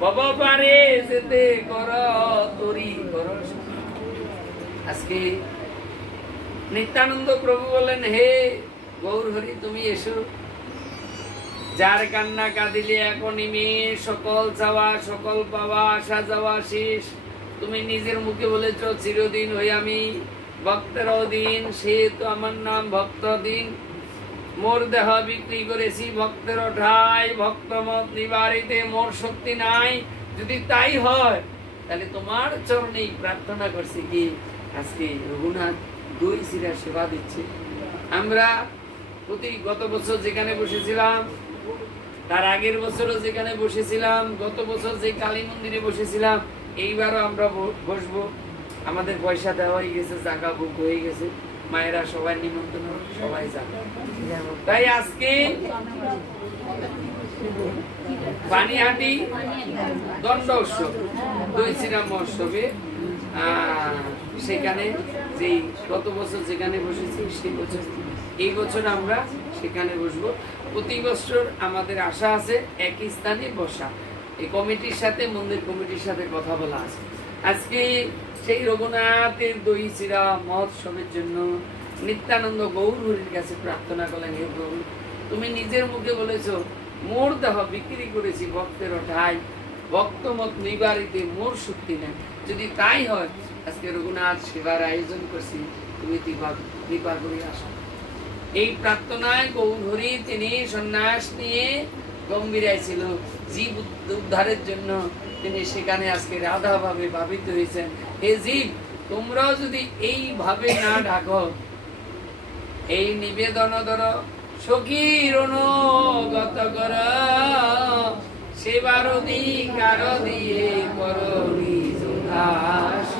ভব পারে যেতে কর তরি কর। আজকে নিত্যানন্দ প্রভু বলেন, হে গৌর হরি তুমি এসো, যার কান্না কাঁদিলে এখন নিমেষ সকল চাওয়া সকল পাওয়া আসা যাওয়া শেষ। তুমি নিজের মুখে বলেছ চিরদিন হই আমি ভক্তের অধীন, সে তো আমার নাম ভক্ত দিন। মোর দেহ বিক্রি করেছি ভক্তের ঠাই, ভক্ত মত নিবারিতে মোর শক্তি নাই। যদি তাই হয় তাহলে তোমার চরণেই প্রার্থনা করছি কি আজকে রঘুনাথ দুই শিরা সেবা দিচ্ছে। আমরা প্রতি গত বছর যেখানে বসেছিলাম, তার আগের বছরও যেখানে বসেছিলাম, গত বছর যে কালী মন্দিরে বসেছিলাম, এইবারও আমরা বসবো। আমাদের পয়সা দেওয়া হয়ে গেছে, জায়গা বুক হয়ে গেছে, মায়েরা সবাই নিমন্ত্রণ, সবাই যাবে। তাই আজকে পানিহাটি দণ্ড উৎসব দুই শ্রীরাম মহোৎসবে সেখানে যেই গত বছর যেখানে বসেছি সেই বছর এই বছর আমরা সেখানে বসবো। প্রতি বছর আমাদের আশা আছে একই স্থানে বসা। এই কমিটির সাথে, মন্দির কমিটির সাথে কথা বলা আছে। আজকে সেই রঘুনাথের দই চিরা মহোৎসবের জন্য নিত্যানন্দ গৌরহরির কাছে প্রার্থনা করলেন, হে প্রভু তুমি নিজের মুখে বলেছ মোর দেহ বিক্রি করেছি ভক্তের ঠাই, ভক্তমত নিবারিতে মোর শক্তি নেই। যদি তাই হয় আজকে রঘুনাথ সেবার আয়োজন করছি, তুমি কৃপা করে আসো। এই প্রার্থনায় গৌরহরি তিনি সন্ন্যাস নিয়ে গম্ভীরায় ছিল জীব উদ্ধারের জন্য। তিনি সেখানে আজকে রাধা ভাবে ভাবিত হয়েছেন। হে জীব, তোমরাও যদি এইভাবে না ডাকো, এই নিবেদন ধর সখীর অনুগত কর, সেবার অধিকার দিয়ে করো নিজ দাস।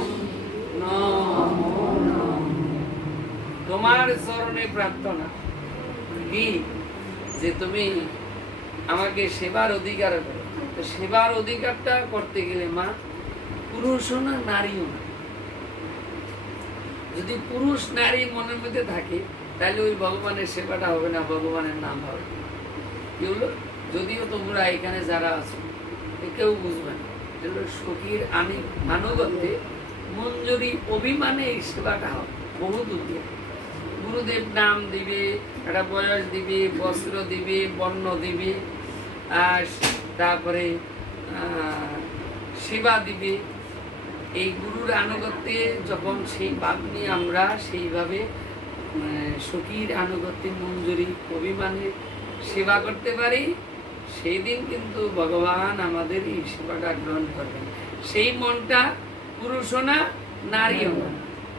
তোমার চরণে প্রার্থনা কি যে তুমি আমাকে সেবার অধিকার করো। সেবার অধিকারটা করতে গেলে মা পুরুষও না নারীও না। যদি পুরুষ নারী মনের মধ্যে থাকে তাহলে ওই ভগবানের সেবাটা হবে না, ভগবানের নাম হবে। কি হলো, যদিও তোমরা এখানে যারা আছো কেউ বুঝবে না, সখীর আনুগত্যে মঞ্জুরি অভিমানে এই সেবাটা হবে। বহু দূরে গুরুদেব নাম দিবে, একটা বয়স দিবে, বস্ত্র দিবে, বর্ণ দিবে, তারপরে সেবা দিবে। এই গুরুর আনুগত্যে যখন সেই ভাব নিয়ে আমরা সেইভাবে সখীর আনুগত্যে মঞ্জুরি অভিমানে সেবা করতে পারি, সেই দিন কিন্তু ভগবান আমাদের এই সেবাটা গ্রহণ করবেন। সেই মনটা পুরুষও না নারীও না।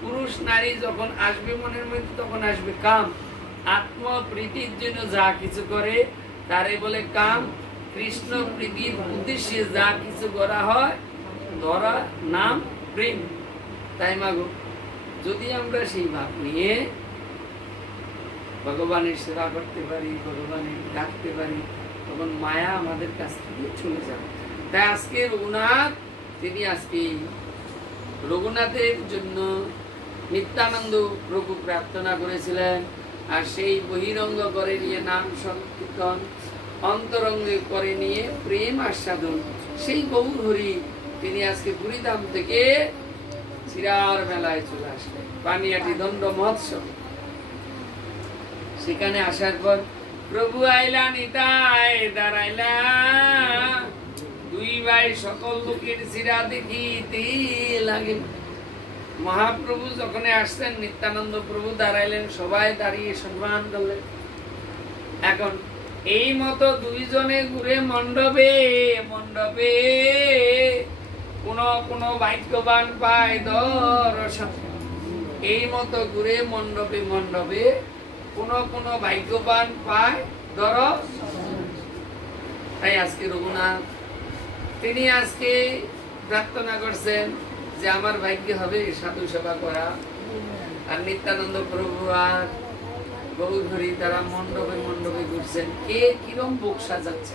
পুরুষ নারী যখন আসবে মনের মধ্যে তখন আসবে কাম। আত্মপ্রীতির জন্য যা কিছু করে তারে বলে কাম। কৃষ্ণ প্রীতির উদ্দেশ্যে যা কিছু করা হয় ধরা নাম প্রেম। তাই মাগো, যদি আমরা সেই ভাব নিয়ে ভগবানের সেবা করতে পারি, ভগবানের ডাকতে পারি, তখন মায়া আমাদের কাছ থেকে চলে যাবে। তাই আজকে রঘুনাথ তিনি আজকে রঘুনাথের জন্য নিত্যানন্দ প্রভু প্রার্থনা করেছিলেন। আর সেই বহিরঙ্গ করে নিয়ে নাম সংকীর্তন, অন্তরঙ্গে করে নিয়ে প্রেম আস্বাদন, সেই গৌরহরি তিনি আজকে পুরীধাম থেকে চিরার মেলায় চলে আসলেন পানিহাটি দণ্ড মহোৎসব। সেখানে আসার পর প্রভু আইলা নিতাই দাঁড়াইলা, দুই ভাই সকল লোকের চিরা দেখিতে লাগে। মহাপ্রভু যখন আসছেন, নিত্যানন্দ প্রভু দাঁড়াইলেন, সবাই দাঁড়িয়ে সম্মান করলেন। এখন এই মতো দুইজনে ঘুরে মণ্ডপে মণ্ডপে কোন কোন ভাগ্যবান পায় দর্শন। এই মতো ঘুরে মণ্ডপে মণ্ডপে কোন কোন ভাগ্যবান পায় দর্শন। তাই আজকে রঘুনাথ তিনি আজকে প্রার্থনা করছেন যে আমার ভাগ্য হবে সাধু সেবা করা। আর নিত্যানন্দ প্রভু আর গৌরহরি তারা মণ্ডপে মণ্ডপে ঘুরছেন। কে কিরম ভোগ সাজাচ্ছে,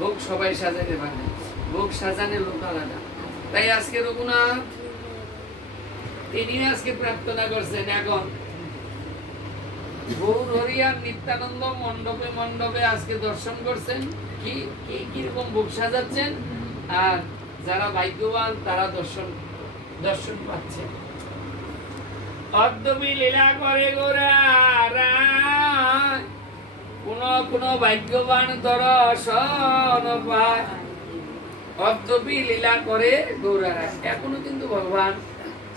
ভোগ সবাই সাজাতে পারে, ভোগ সাজানে লোক আলাদা। তাই আজকে রঘুনাথ তিনি আজকে প্রার্থনা করছেন। এখন গৌরহরি আর নিত্যানন্দ মণ্ডপে মণ্ডপে আজকে দর্শন করছেন, কি কি কিরকম ভোগ সাজাচ্ছেন। আর যারা ভাগ্যবান তারা দর্শন পাচ্ছে। অদ্যপি লীলা করে গোরারা, কোন কোন ভাগ্যবান দর্শন পায়। অদ্যপি লীলা করে গৌরারা, এখনো কিন্তু ভগবান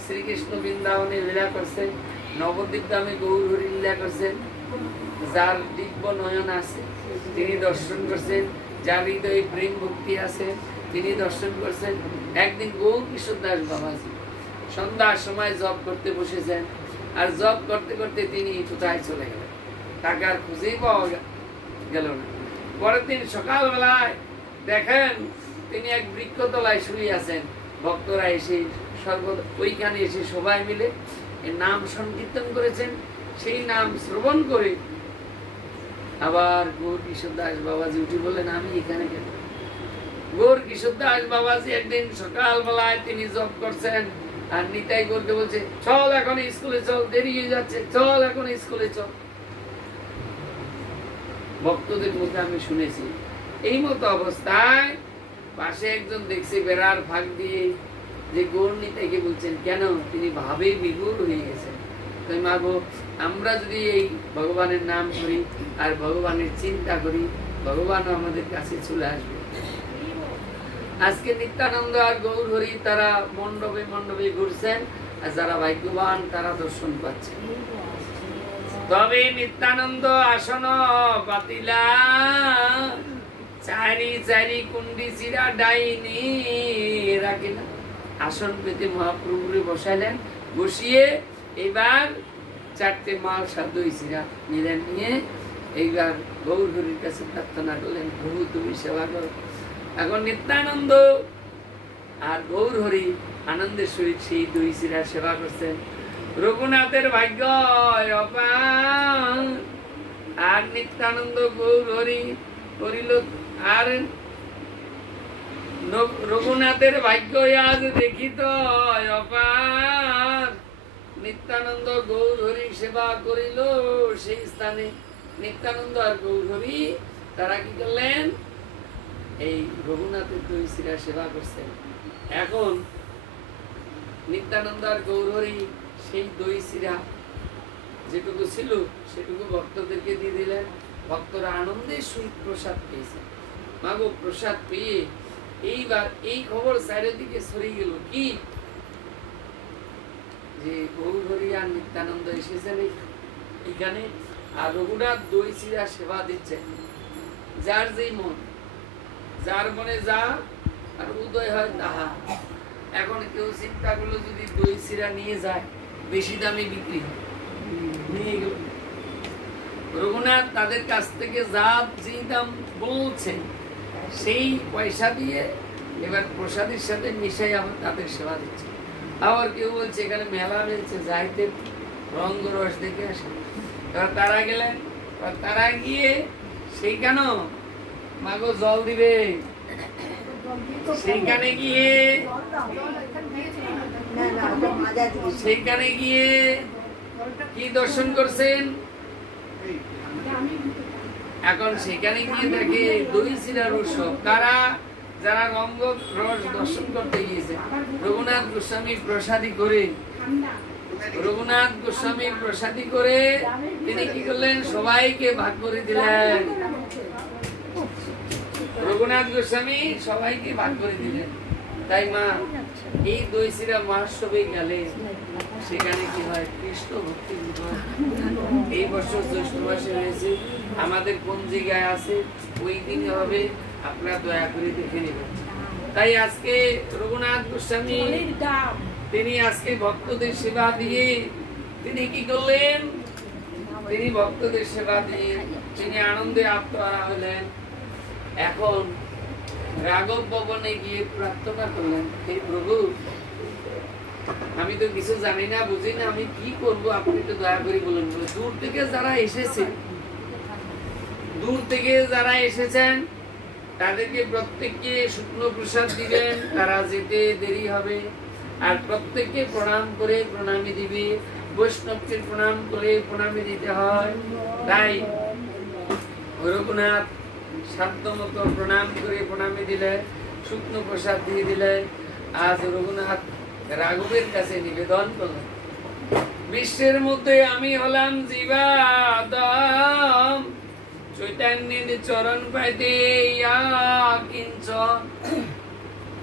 শ্রীকৃষ্ণ বৃন্দাবনে লীলা করছেন, নবদ্বীপ ধামে গৌরহরি লীলা করছেন। যার দিব্য নয়ন আছে তিনি দর্শন করছেন, যার হৃদয়ে প্রেম ভক্তি আছে তিনি দর্শন করছেন। একদিন গৌর কিশোর দাস বাবাজি সন্ধ্যার সময় জপ করতে বসেছেন, আর জপ করতে করতে তিনি কোথায় চলে গেলেন, তাকে আর খুঁজেই পাওয়া গেল না। পরের দিন সকালবেলায় দেখেন তিনি এক বৃক্ষতলায় শুয়ে আছেন। ভক্তরা এসে ওইখানে এসে সবাই মিলে নাম সংকীর্তন করেছেন। সেই নাম শ্রবণ করে আবার গৌর কিশোর দাস বাবাজি উঠে বললেন, আমি এখানে কেন? গৌর কিশোর দাস বাবাজি একদিন সকালবেলায় তিনি জপ করছেন, আর নিতাই গৌরকে বলছে, চল এখন স্কুলে চল, দেরি হয়ে যাচ্ছে, চল এখন স্কুলে চল। ভক্তদের মুখে আমি শুনেছি। এই মতো অবস্থায় পাশে একজন দেখছে বেড়ার ফাঁক দিয়ে যে গৌর নিতাইকে বলছেন, কেন? তিনি ভাবে বিগুল হয়ে গেছেন। তাই মাগো, আমরা যদি এই ভগবানের নাম করি আর ভগবানের চিন্তা করি, ভগবানও আমাদের কাছে চলে আসবে। আজকে নিত্যানন্দ আর গৌরহরি তারা মণ্ডপে মণ্ডপে ঘুরছেন, আর যারা ভাগ্যবান তারা দর্শন পাচ্ছেন। তবে নিত্যানন্দ আসন পাতিলা, চারি চারি কুন্ডি চিরা ডাইনি রাখিলা। আসন পেতে মহাপ্রভুরে বসাইলেন, বসিয়ে এবার চারটে মাল সাধ্য চিরা নিলেন, নিয়ে এইবার গৌরহরির কাছে প্রার্থনা করলেন, প্রভু তুমি সেবা করো। এখন নিত্যানন্দ আর গৌরহরি আনন্দের সহিত সেই দই চিরা সেবা করছেন। রঘুনাথের ভাগ্য অপার, আর নিত্যানন্দ গৌরহরি করিল। আর রঘুনাথের ভাগ্য আজ দেখিত অপার, নিত্যানন্দ গৌরহরি সেবা করিল সেই স্থানে। নিত্যানন্দ আর গৌরহরি তারা কি করলেন? এই রঘুনাথের দই চিরা সেবা করছেন। এখন নিত্যানন্দ আর গৌরহরি সেই দই চিরা যেটুকু ছিল সেটুকু ভক্তদেরকে দিয়ে দিলেন। ভক্তরা আনন্দের সহিত প্রসাদ পেয়েছে। মাগো, প্রসাদ পেয়ে এইবার এই খবর চারিদিকে ছড়িয়ে গেল, কি যে গৌরহরি আর নিত্যানন্দ এসেছেন এখানে, আর রঘুনাথ দই চিরা সেবা দিচ্ছেন। যার যেই মন, যার মনে যা আর উদয় হয় তাহা। এখন কেউ চিন্তা করলো যদি দই চিরা নিয়ে যায়, বেশি দামে বিক্রি নিয়ে গেল। রঘুনাথ তাদের কাছ থেকে যা যে দাম বলছেন সেই পয়সা দিয়ে এবার প্রসাদের সাথে মিশাই আবার তাদের সেবা দিচ্ছে। আবার কেউ বলছে এখানে মেলা মিলছে, যাইতে রঙ্গ রস দেখে আসে। এবার তারা গেলেন, তারা গিয়ে সেইখানে মাগো জল দিবে, সেইখানে গিয়ে কি দর্শন করছেন? এখন সেখানে গিয়ে দেখে দই চিরার উৎসব। কারা? যারা রঙ্গ রস দর্শন করতে গিয়েছে। রঘুনাথ গোস্বামী প্রসাদী করে তিনি কি করলেন? সবাইকে ভাগ করে দিলেন। রঘুনাথ গোস্বামী সবাইকে ভাগ করে দিলেন। তাই মা, এই দই চিরা মহোৎসবে গেলে সেখানে কি হয়? কৃষ্ণ ভক্তি। এই বছর জ্যৈষ্ঠ মাসে হয়েছে, আমাদের কোন জায়গায় আছে ওই দিনে হবে, আপনারা দয়া করে দেখে নেবেন। তাই আজকে রঘুনাথ গোস্বামী তিনি আজকে ভক্তদের সেবা দিয়ে তিনি কি করলেন? তিনি ভক্তদের সেবা দিয়ে তিনি আনন্দে আত্মহারা হলেন। এখন রাঘব ভবনে গিয়ে প্রার্থনা করলেন, হে প্রভু, আমি তো কিছু জানি না, বুঝি না, আমি কি করব, আপনি তো দয়া করে বলুন। দূর থেকে যারা এসেছেন তাদেরকে প্রত্যেককে শুকনো প্রসাদ দিবেন, তারা যেতে দেরি হবে। আর প্রত্যেককে প্রণাম করে প্রণামী দিবে, বৈষ্ণবকে প্রণাম করে প্রণামী দিতে হয়। তাই রঘুনাথ সাধ্য মতো প্রণাম করে প্রণামী দিলে, শুকনো প্রসাদ দিয়ে দিলে। আজ রঘুনাথ রাঘবের কাছে নিবেদন করলেন, বিশ্বের মধ্যে আমি হলাম জীবাদম, চৈতন্যের চরণ পাইতে কিঞ্চন।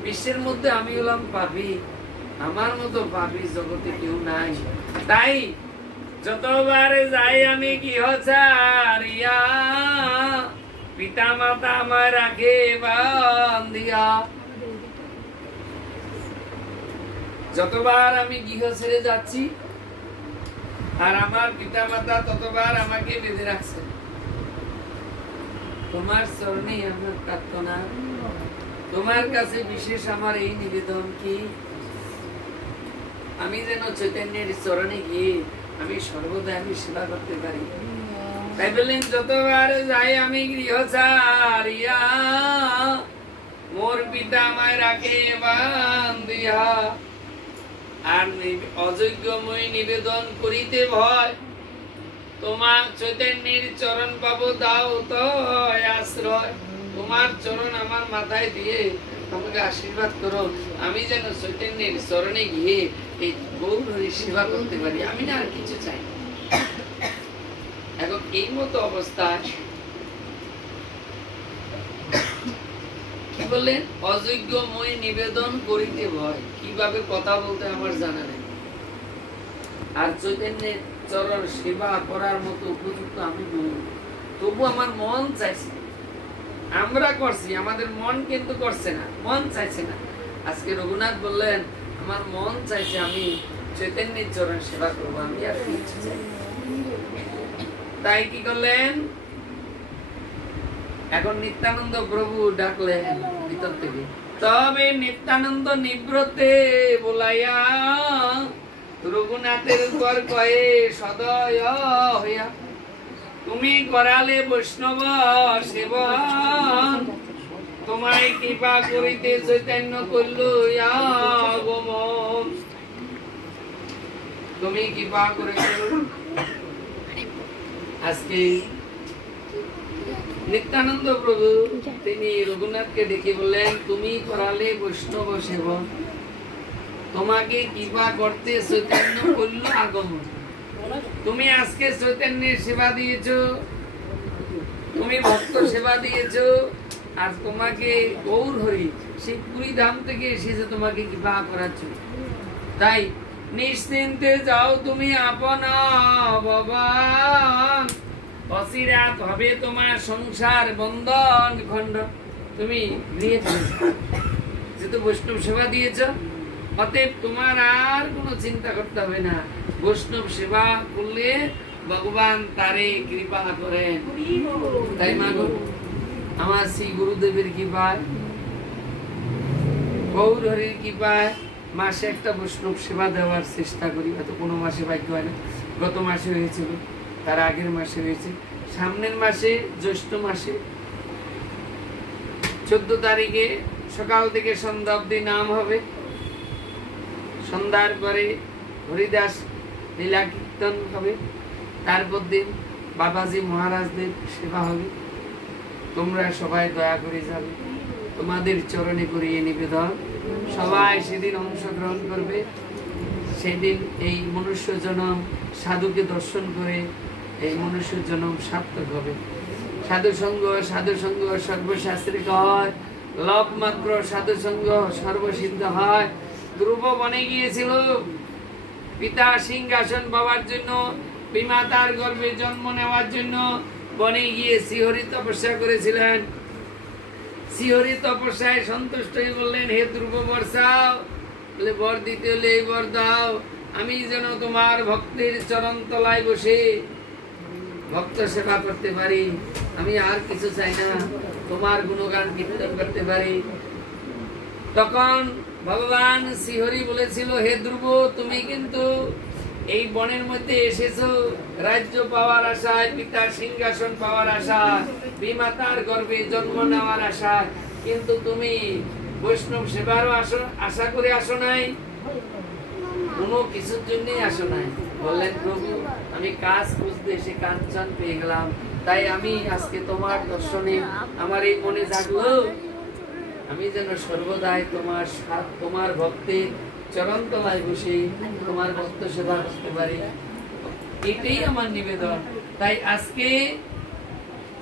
বিশ্বের মধ্যে আমি হলাম পাপী, আমার মতো পাপী জগতে কেউ নাই। তাই যতবার যাই আমি গৃহ ছাড়িয়া, পিতা মাতা আমার রাখে বান্ধিয়া। যতবার আমি গৃহ ছেড়ে যাচ্ছি আর আমার পিতা মাতা ততবার আমাকে বেঁধে রাখছে। তোমার চরণে আমার প্রার্থনা, তোমার কাছে বিশেষ আমার এই নিবেদন কি, আমি যেন চৈতন্যের চরণে গিয়ে আমি সর্বদা আমি সেবা করতে পারি। তাই বললেন, যতবার যাই আমি গৃহ ছাড়িয়া, মোর পিতা আমায় রাখে বান্ধিয়া। আর অযোগ্যময় নিবেদন করিতে ভয়, তোমার চৈতন্যের চরণ পাবো দাও তো আশ্রয়। তোমার চরণ আমার মাথায় দিয়ে আমাকে আশীর্বাদ করো, আমি যেন চৈতন্যের চরণে গিয়ে এই গৌর হরির সেবা করতে পারি, আমি না আর কিছু চাই। এখন এই মতো অবস্থায় কি বললেন? অযোগ্যময় নিবেদন করিতে ভয়, কিভাবে কথা বলতে আমার জানা নেই। আর চৈতন্যের চরণ সেবা করার মতো উপযুক্ত আমি নই, তবু আমার মন চাইছে। আমরা করছি, আমাদের মন কিন্তু করছে না, মন চাইছে না। আজকে রঘুনাথ বললেন, আমার মন চাইছে আমি চৈতন্যের চরণ সেবা করবো, আমি আর কিছু চাই। তাই কি করলেন? এখন নিত্যানন্দ প্রভু ডাকলেন ভিতর থেকে, তবে নিত্যানন্দ নিব্রতে বলাইয়া রঘুনাথের উপর কয়ে সদয় হইয়া, তুমি করালে বৈষ্ণব সেবন, তোমায় কৃপা করিতে চৈতন্য করল আগমন। তুমি কৃপা করে আজকে নিত্যানন্দ প্রভু তিনি রঘুনাথকে ডেকে বললেন, তুমি করালে বৈষ্ণব সেবন, তোমাকে কৃপা করতে চৈতন্য করল আগমন। তুমি আজকে চৈতন্যের সেবা দিয়েছো, তুমি ভক্ত সেবা দিয়েছো, আর তোমাকে গৌর হরি সেই পুরী ধাম থেকে এসেছে তোমাকে কৃপা করাচ্ছ। তাই নিশ্চিন্তে যাও তুমি আপনা ভবান, অচিরাত হবে তোমার সংসার বন্ধন খণ্ড। তুমি যেহেতু বৈষ্ণব সেবা দিয়েছ, অতএব তোমার আর কোনো চিন্তা করতে হবে না। বৈষ্ণব সেবা করলে ভগবান তারে কৃপা করেন। তাই মাগো, আমার শ্রী গুরুদেবের কৃপায়, গৌর হরির কৃপায় মাসে একটা বৈষ্ণব সেবা দেওয়ার চেষ্টা করি। হয়তো কোনো মাসে ভাগ্য হয় না, গত মাসে হয়েছিল, তার আগের মাসে হয়েছে, সামনের মাসে জ্যৈষ্ঠ মাসে 14 তারিখে সকাল থেকে সন্ধ্যা অবধি নাম হবে। সন্ধ্যার পরে হরিদাস লীলা কীর্তন হবে, তারপর দিন বাবাজি মহারাজদের সেবা হবে। তোমরা সবাই দয়া করে যাবে, তোমাদের চরণে করিয়ে নিবেদন। সবাই সেদিন অংশগ্রহণ করবে। সেদিন এই মনুষ্য জনম সাধুকে দর্শন করে এই মনুষ্য জনম সার্থক হবে। সাধু সঙ্গ সর্বশাস্ত্রে হয়, লভ মাত্র সাধু সঙ্গ সর্বসিদ্ধ হয়। ধ্রুব বনে গিয়েছিল পিতা সিংহাসন পাওয়ার জন্য, বিমাতার গর্ভে জন্ম নেওয়ার জন্য বনে গিয়ে শ্রীহরি তপস্যা করেছিলেন। শ্রীহরি তপস্যায় সন্তুষ্ট হয়ে বললেন, হে ধ্রুব বর চাও? বলে বর দিতে হলে এই বর দাও, আমি যেন তোমার ভক্তের চরণ তলায় বসে ভক্ত সেবা করতে পারি, আমি আর কিছু চাই না, তোমার গুণগান কীর্তন করতে পারি। তখন ভগবান শ্রীহরি বলেছিল, হে ধ্রুব, তুমি কিন্তু এই বনের মধ্যে এসেছো রাজ্য পাওয়ার আশায়, পিতার সিংহাসন পাওয়ার আশা, বিমাতার গর্ভে জন্ম নেওয়ার আশা, কিন্তু তুমি বৈষ্ণব সেবারও আশা করে আসো নাই, কোনো কিছুর জন্যই আসো নাই। বললেন, প্রভু, আমি কাজ খুঁজতে এসে কাঞ্চন পেয়ে গেলাম, তাই আমি আজকে তোমার দর্শনে আমার এই মনে জাগলো, আমি যেন সর্বদাই তোমার ভক্তের চরণ তলায় বসে তোমার ভক্ত সেবা করতে পারি, এটাই আমার নিবেদন। তাই আজকে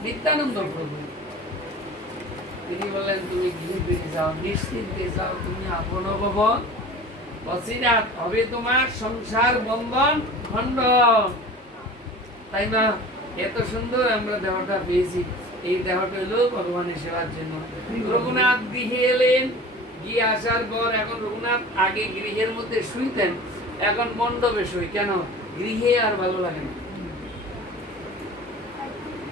নিত্যানন্দ প্রভু তিনি বললেন, তুমি গৃহে ফিরে যাও, নিশ্চিন্তে যাও, তুমি আপন ভব, অচিরাত হবে তোমার সংসার বন্ধন খণ্ডন। তাই না? এত সুন্দর আমরা দেহটা পেয়েছি, এই দেহটা হলো ভগবানের সেবার জন্য। রঘুনাথ গৃহে এলেন, গিয়ে আসার পর এখন রঘুনাথ আগে গৃহের মধ্যে শুইতেন, এখন মণ্ডপে শুই। কেন? গৃহে আর ভালো লাগে না,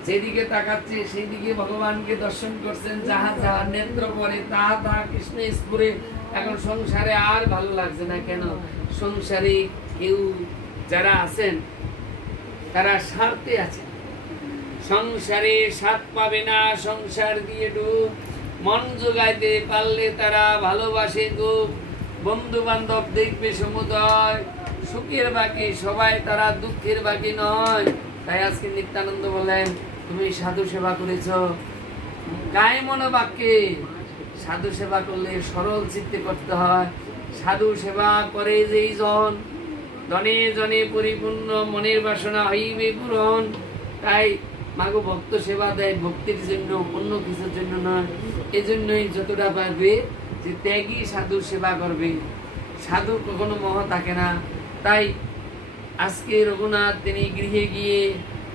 যেদিকে তাকাচ্ছে সেই দিকে ভগবানকে দর্শন করছেন, যাহা যাহা নেত্র পরে তাহা তাহা কৃষ্ণ স্ফুরে। এখন সংসারে আর ভালো লাগছে না। কেন? সংসারে কেউ যারা আছেন তারা স্বার্থে আছে, সংসারে স্বাদ পাবে না, সংসার দিয়ে ডুব, মন জোগাইতে পারলে তারা ভালোবাসে খুব, বন্ধু বান্ধব দেখবে সমুদয়, সুখের বাকি সবাই তারা, দুঃখের বাকি নয়। তাই আজকে নিত্যানন্দ বলেন, তুমি সাধু সেবা করেছ গায়ে মনোবাক্যে। সাধু সেবা করলে সরল চিত্তে করতে হয়। সাধু সেবা করে যেই জন, জনে জনে পরিপূর্ণ, মনের বাসনা হইবে পূরণ। তাই মাগো ভক্ত সেবা দেয় ভক্তির জন্য, অন্য কিছুর জন্য নয়। এজন্যই যতটা পারবে যে ত্যাগী সাধু সেবা করবে। সাধু কখনো মোহ থাকে না। তাই আজকে রঘুনাথ তিনি গৃহে গিয়ে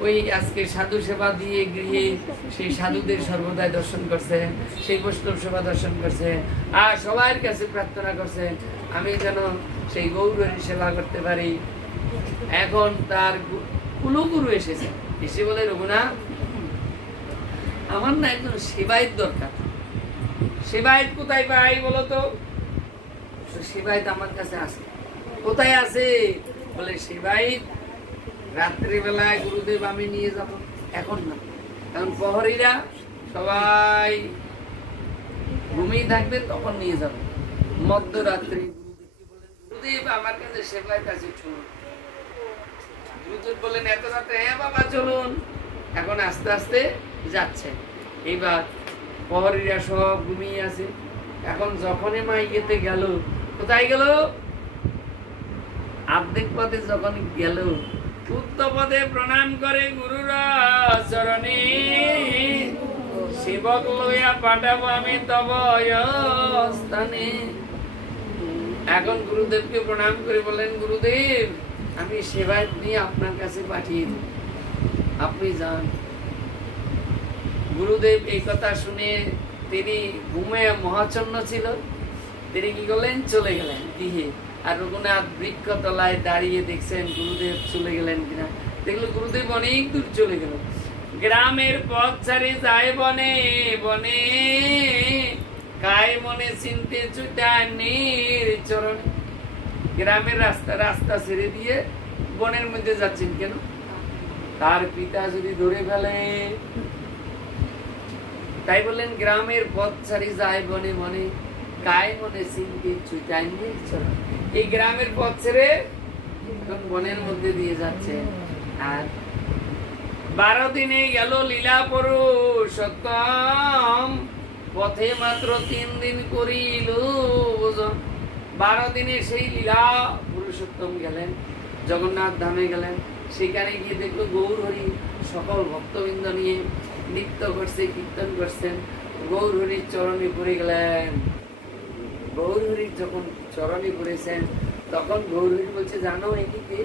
ওই আজকে সাধু সেবা দিয়ে গৃহে সেই সাধুদের সর্বদাই দর্শন করছে, সেই বৈষ্ণব সেবা দর্শন করছে, আর সবার কাছে প্রার্থনা করছে আমি যেন সেই গৌরের সেবা করতে পারি। এখন তার কুলগুরু এসেছে, এসে বলে, রঘুনাথ, আমার না একজন সেবায়ত দরকার। সেবায়ত কোথায় পাই বলো তো? সেবায়ত আমার কাছে আছে। কোথায় আছে? বলে, সেবায়ত রাত্রিবেলায় গুরুদেব আমি নিয়ে যাব। এখন না, কারণ প্রহরীরা সবাই ঘুমিয়ে থাকবে, তখন নিয়ে যাব। মধ্যরাত্রি গুরুদেব আমার কাছে সেবায়ত আছে, চলুন। গুরুদেব বললেন, এত রাতে? হ্যাঁ বাবা, চলুন। এখন আস্তে আস্তে যাচ্ছে। এইবার প্রহরীরা সব ঘুমিয়ে আছে। এখন যখনই মাইকেতে গেল, কোথায় গেল? আর্ধেক পথে যখন গেল, উত্তপদে প্রণাম করে গুরুর চরণে, সেবক লইয়া পাঠাবো আমি তব স্থানে। এখন গুরুদেবকে প্রণাম করে বলেন, গুরুদেব, আমি সেবায় নিয়ে আপনার কাছে পাঠিয়ে দিই, আপনি যান। গুরুদেব এই কথা শুনে তিনি ঘুমে মহাচন্ন ছিল, তিনি কি করলেন? চলে গেলেন গৃহে। আর রঘুনাথ বৃক্ষ তলায় দাঁড়িয়ে দেখছেন গুরুদেব চলে গেলেন কিনা। দেখলো গুরুদেব অনেক দূর চলে গেল। গ্রামের পথ ছাড়ি যায় বনে বনে, কায় মনে চিনতে ছুটানির চরণে। গ্রামের রাস্তা ছেড়ে দিয়ে বনের মধ্যে যাচ্ছেন কেন? তার পিতা যদি ধরে ফেলে। তাই বললেন, গ্রামের পথ ছাড়ি যায় বনে বনে, কায় মনে চিনতে ছুটানির চরণে। এই গ্রামের পথ ছেড়ে বনের মধ্যে দিয়ে যাচ্ছে। আর 12 দিনে গেল লীলা পুরুষোত্তম, পথে মাত্র 3 দিন করিল ভোজন। 12 দিনে সেই লীলা পুরুষোত্তম গেলেন, জগন্নাথ ধামে গেলেন। সেখানে গিয়ে দেখলো গৌর হরি সকল ভক্তবৃন্দ নিয়ে নৃত্য করছে, কীর্তন করছেন। গৌর হরির চরণে পড়ে গেলেন। গৌর হরির যখন চরণে পড়েছেন, তখন গৌর হরি বলছে, জানো এদিকে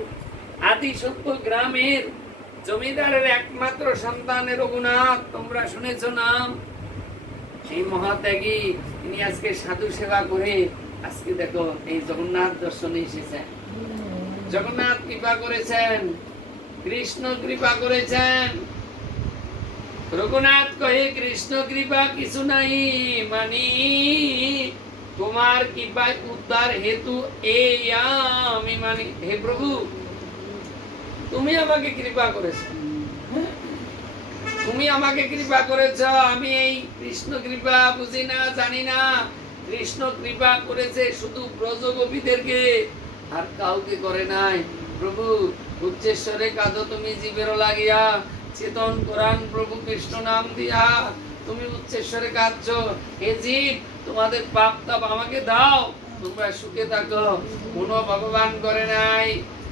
আদি সত্য গ্রামের জমিদারের একমাত্র সন্তান রঘুনাথ, তোমরা শুনেছ নাম? এই মহাত্যাগী তিনি আজকে সাধু সেবা করে আজকে দেখো এই জগন্নাথ দর্শনে এসেছেন। জগন্নাথ কৃপা করেছেন, কৃষ্ণ কৃপা করেছেন। রঘুনাথ কহে কৃষ্ণ কৃপা কিছু নাই মানি, তোমার কৃপায় উদ্ধার হেতু এই আমি মানি। হে প্রভু, তুমি আমাকে কৃপা করেছ, তুমি আমাকে কৃপা করেছ। আমি এই কৃষ্ণ কৃপা বুঝি না, জানি না। কৃষ্ণ কৃপা করেছে শুধু ব্রজগোপীদেরকে, আর কাউকে করে নাই। প্রভু উচ্চেশ্বরে কাঁদো তুমি জীবের লাগিয়া, চেতন কোরআন প্রভু কৃষ্ণ নাম দিয়া তুমি উচ্চেশ্বরে কাঁদছো। হে জীব, তোমাদের পাপ তাপ আমাকে দাও, তোমরা সুখে থাকো। কোন ভগবান করে নাই।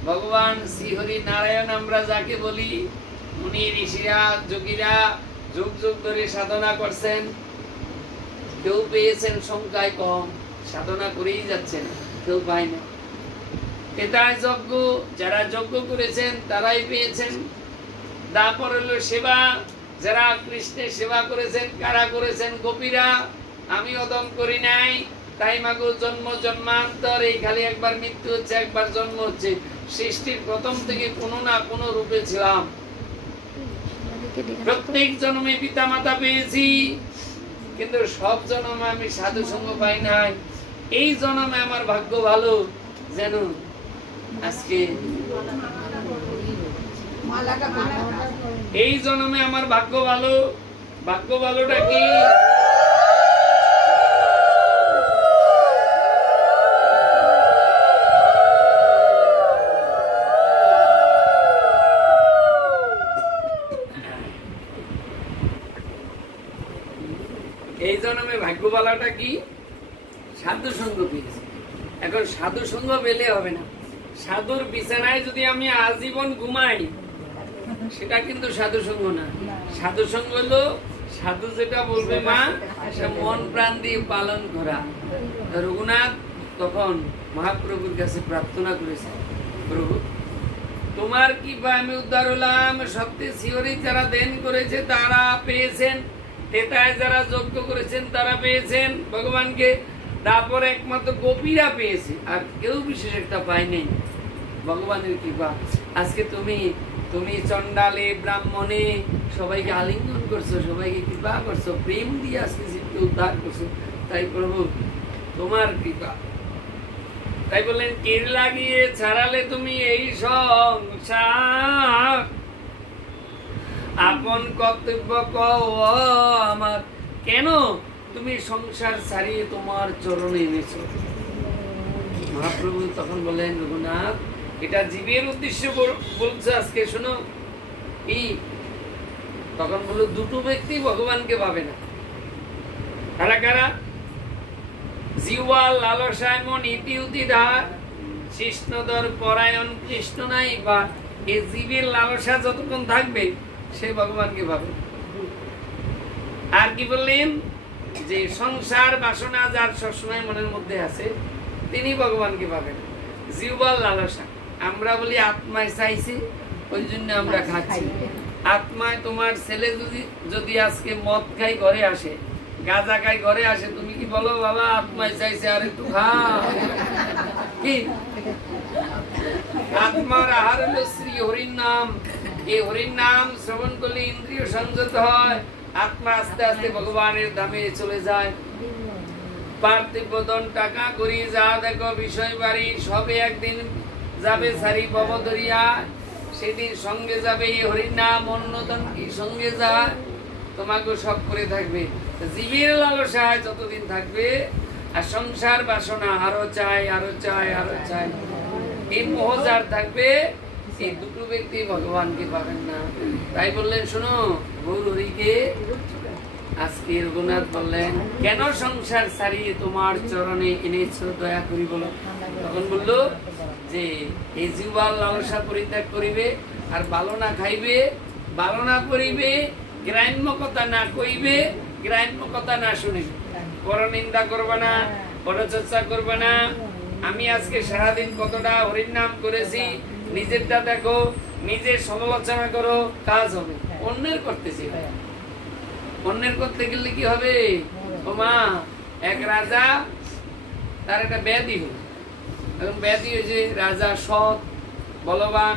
ভগবান শ্রীহরি নারায়ণ আমরা যাকে বলি, মুনি ঋষিরা যোগীরা যুগ যুগ ধরে সাধনা করছেন। কেউ পেয়েছেন সংখ্যায় কম, সাধনা করেই যাচ্ছেন, কেউ পায় না। এটাই যজ্ঞ, যারা যজ্ঞ করেছেন তারাই পেয়েছেন। তারপর হলো সেবা, যারা কৃষ্ণের সেবা করেছেন, কারা করেছেন? গোপীরা। আমি অদম করি নাই, তাই মাগো জন্ম জন্মান্তর এই খালি একবার মৃত্যু হচ্ছে, একবার জন্ম হচ্ছে। সৃষ্টির প্রথম থেকে কোনো না কোনো রূপে ছিলাম। প্রত্যেক জন্মে পিতা মাতা পেয়েছি, কিন্তু সব জন্মে আমি সাধু সঙ্গ পাই নাই। এই জন্মে আমার ভাগ্য ভালো, যেন আজকে এই জন্মে আমার ভাগ্য ভালো। ভাগ্য ভালোটা কি? এই জন্মে ভাগ্য ভালোটা কি? সাধু সঙ্গ পেয়েছি। এখন সাধু সঙ্গ পেলে হবে না। সাধুর বিছানায় যদি আমি আজীবন ঘুমাই, সেটা কিন্তু সাধু সঙ্গ না। সাধু সঙ্গ হলো সাধু যেটা বলবে মা, সেটা মন প্রাণ দিয়ে পালন করা। রঘুনাথ তখন মহাপ্রভুর কাছে প্রার্থনা করেছে, প্রভু তোমার কৃপা আমি উদ্ধার হলাম। সত্যি শিহরি যারা দেন করেছে তারা পেয়েছেন, তেতায় যারা যজ্ঞ করেছেন তারা পেয়েছেন ভগবানকে। তারপর একমাত্র গোপীরা পেয়েছে, আর কেউ বিশেষ একটা পায়নি ভগবানের কৃপা। আজকে তুমি তুমি চন্ডালে ব্রাহ্মণে সবাইকে আলিঙ্গন করছো, সবাইকে কৃপা করছো, প্রেম দিয়ে আজকে জীবকে উদ্ধার করছো। তাই প্রভু তোমার কৃপা। তাই বললেন তীর লাগিয়ে ছাড়ালে তুমি এই সংসার, আপন কর্তব্য কও আমার, কেন তুমি সংসার ছাড়িয়ে তোমার চরণে এনেছো? মহাপ্রভু তখন বললেন, রঘুনাথ এটা জীবের উদ্দেশ্যে বলছে, আজকে শোনো। কি? তখন বলল, দুটো ব্যক্তি ভগবানকে পাবে না। কারা কারা? জিওয়াল লালসায় মন ইতি উতি ধার, কৃষ্ণদর পরায়ণ কৃষ্ণ নাই বা। এই জীবের লালসা যতক্ষণ থাকবে সে ভগবানকে পাবে। আর কি বললেন? যে সংসার বাসনা যার সবসময় মনের মধ্যে আছে, তিনি ভগবানকে পাবেন। জিওয়াল লালসা, আমরা বলি আত্মায় চাইছি, ওই জন্য আমরা খাচ্ছি। আত্মায় তোমার ছেলে যদি আজকে মদ খাই ঘরে আসে, গাঁজা খাই ঘরে আসে, তুমি কি বলো বাবা আত্মায় চাইছে আর একটু খা? কি? আত্মার আহার হলো শ্রী হরির নাম। এই হরির নাম শ্রবণ করলে ইন্দ্রিয় সংযত হয়, আত্মা আস্তে আস্তে ভগবানের ধামে চলে যায়। পার্থিব ধন টাকা করি যা দেখো বিষয় বাড়ি, সবে একদিন যাবে সারি ভবদরিয়া, সেদিন সঙ্গে যাবে এই হরির নাম। অন্যতন কি সঙ্গে যায়? তোমাকে সব করে থাকবে। জীবের লালসায় যতদিন থাকবে, আর সংসার বাসনা আরো চাই আরো চাই আরো চাই, এই মোহ যার থাকবে, এই দুটো ব্যক্তি ভগবানকে পাবেন না। তাই বললেন, শোনো গৌর হরিকে আজকে রঘুনাথ বললেন, কেন সংসার ছাড়িয়ে তোমার চরণে এনেছো, দয়া করি বলো। তখন বলল যে এই জিহ্বার লালসা পরিত্যাগ করিবে, আর ভালো না খাইবে, ভালো না করিবে, গ্রাম্য কথা না কইবে, গ্রাম্য কথা না শুনিবে, পরনিন্দা করবে না, পরচর্চা করবে না। আমি আজকে সারাদিন কতটা হরির নাম করেছি, নিজেরটা দেখো, নিজের সমালোচনা করো, কাজ হবে। অন্যের করতেছি, অন্যের করতে গেলে কি হবে? ও মা, এক রাজা, তার একটা ব্যাধি হল। এখন ব্যাধি হয়েছে, রাজা সৎ, বলবান,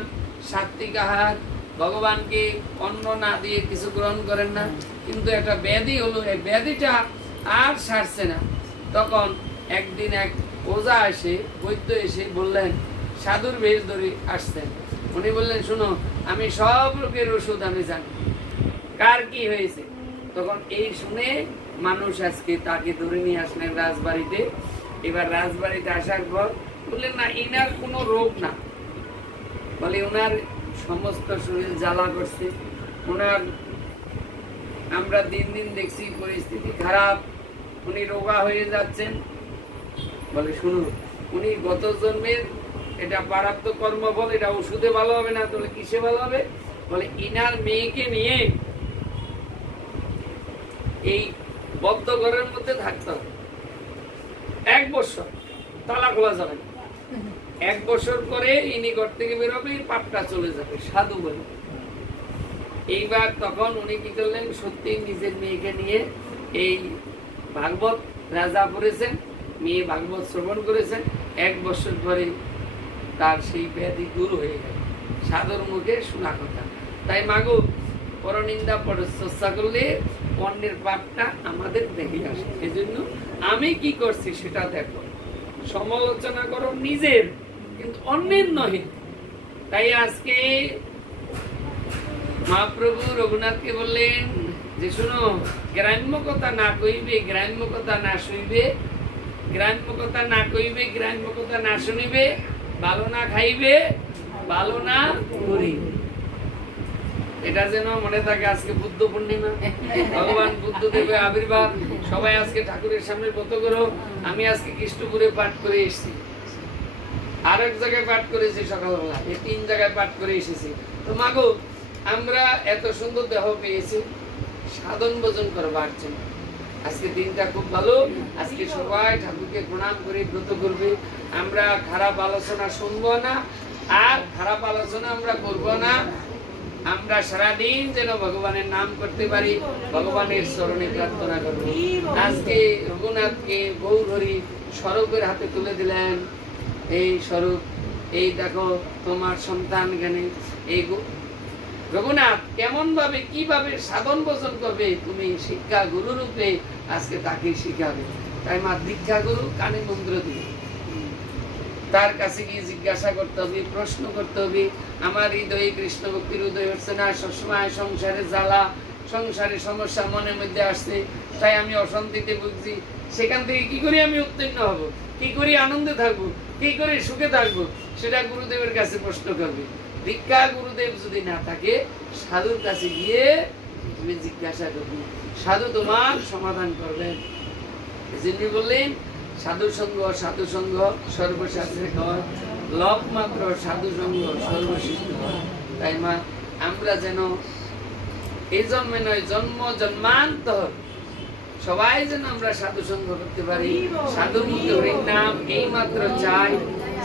সাত্বিক আহার, ভগবানকে অন্ন না দিয়ে কিছু গ্রহণ করেন না, কিন্তু একটা ব্যাধি হলো, এই ব্যাধিটা আর সারছে না। তখন একদিন এক ওঝা এসে, বৈদ্য এসে বললেন, সাধুর বেশ ধরে আসছেন। উনি বললেন, শুনো, আমি সব রোগের ওষুধ আমি জানি, কার কি হয়েছে। তখন এই শুনে মানুষ আজকে তাকে ধরে নিয়ে আসলেন রাজবাড়িতে। এবার রাজবাড়িতে আসার পর বললেন, না, ইনার কোনো রোগ না, বলে ওনার সমস্ত শরীর জ্বালা করছে, ওনার আমরা দিন দিন দেখছি পরিস্থিতি খারাপ, উনি রোগা হয়ে যাচ্ছেন। বলে, শুনুন, উনি গত জন্মের এটা প্রারব্ধ কর্মফল, এটা ওষুধে ভালো হবে না, তাহলে কিসে ভালো হবে? বলে, ইনার মেয়েকে নিয়ে এই বদ্ধ ঘরের মধ্যে থাকতে হবে 1 বছর, তালা খোলা যাবে না। 1 বছর পরে ইনি ঘর থেকে বেরোবে, পাপটা চলে যাবে, সাধু বলে। এইবার তখন উনি কি করলেন, সত্যি নিজের মেয়েকে নিয়ে এই ভাগবত রাজা পড়েছেন, মেয়ে ভাগবত শ্রবণ করেছেন। 1 বছর পরে তার সেই ব্যাধি দূর হয়ে গেল, সাধুর মুখে শোনা কথা। তাই মাগো, পরনিন্দা পরচর্চা করলে অন্যের পাপটা আমাদের দেখে আসে। এজন্য আমি কি করছি সেটা দেখো, সমালোচনা করো নিজের, কিন্তু অন্যের নহে। তাই আজকে মহাপ্রভু রঘুনাথকে বললেন যে, শুনো, গ্রাম্য কথা না কইবে, গ্রাম্য কথা না শুইবে, গ্রাম্য কথা না কইবে, গ্রাম্য কথা না শুনিবে, ভালো না খাইবে, ভালো না করিবে। এটা যেন মনে থাকে। আজকে বুদ্ধ পূর্ণিমা, ভগবান বুদ্ধদেবের আবির্ভাব। সবাই আজকে ঠাকুরের সামনে ব্রত করো। আমি আজকে কৃষ্ণপুরে পাঠ করে এসেছি, আরেক জায়গায় পাঠ করেছি সকালবেলা, এই 3 জায়গায় পাঠ করে এসেছি। তো মাগো, আমরা এত সুন্দর দেহ পেয়েছি সাধন ভোজন করবার জন্য। আজকে দিনটা খুব ভালো, আজকে সবাই ঠাকুরকে প্রণাম করে ব্রত করবে। আমরা খারাপ আলোচনা শুনবো না, আর খারাপ আলোচনা আমরা করবো না। আমরা সারাদিন যেন ভগবানের নাম করতে পারি, ভগবানের চরণে প্রার্থনা করব। আজকে রঘুনাথকে গৌরহরি স্বরূপের হাতে তুলে দিলেন। এই স্বরূপ, এই দেখো তোমার সন্তান জ্ঞানে, এই রঘুনাথ কেমন ভাবে কিভাবে সাধন ভোজন করবে, তুমি শিক্ষা গুরু রূপে আজকে তাকে শিখাবে। তাই মা দীক্ষা গুরু কানে মন্ত্র দিবে, তার কাছে গিয়ে জিজ্ঞাসা করতে হবে, প্রশ্ন করতে হবে। আমার হৃদয়ে কৃষ্ণ ভক্তির উদয় হচ্ছে না, সবসময় সংসারে জ্বালা, সংসারে সমস্যা মনের মধ্যে আসছে, তাই আমি অশান্তিতে ভুগছি। সেখান থেকে কি করে আমি উত্তীর্ণ হব, কি করে আনন্দে থাকবো, কি করে সুখে থাকবো, সেটা গুরুদেবের কাছে প্রশ্ন করবে। দীক্ষা গুরুদেব যদি না থাকে, সাধুর কাছে গিয়ে তুমি জিজ্ঞাসা করবে, সাধু তোমার সমাধান করবেন। যিনি বললেন, সাধু সঙ্গ সর্বশাস্ত্রে কয়, লোক মাত্র সাধু সঙ্গ সর্বশ্রেষ্ঠ। তাই মা, আমরা যেন এই জন্মে নয়, জন্ম জন্মান্তর সবাই যেন আমরা সাধু সঙ্গ করতে পারি। সাধু মুখে হরির নাম এই মাত্র চাই।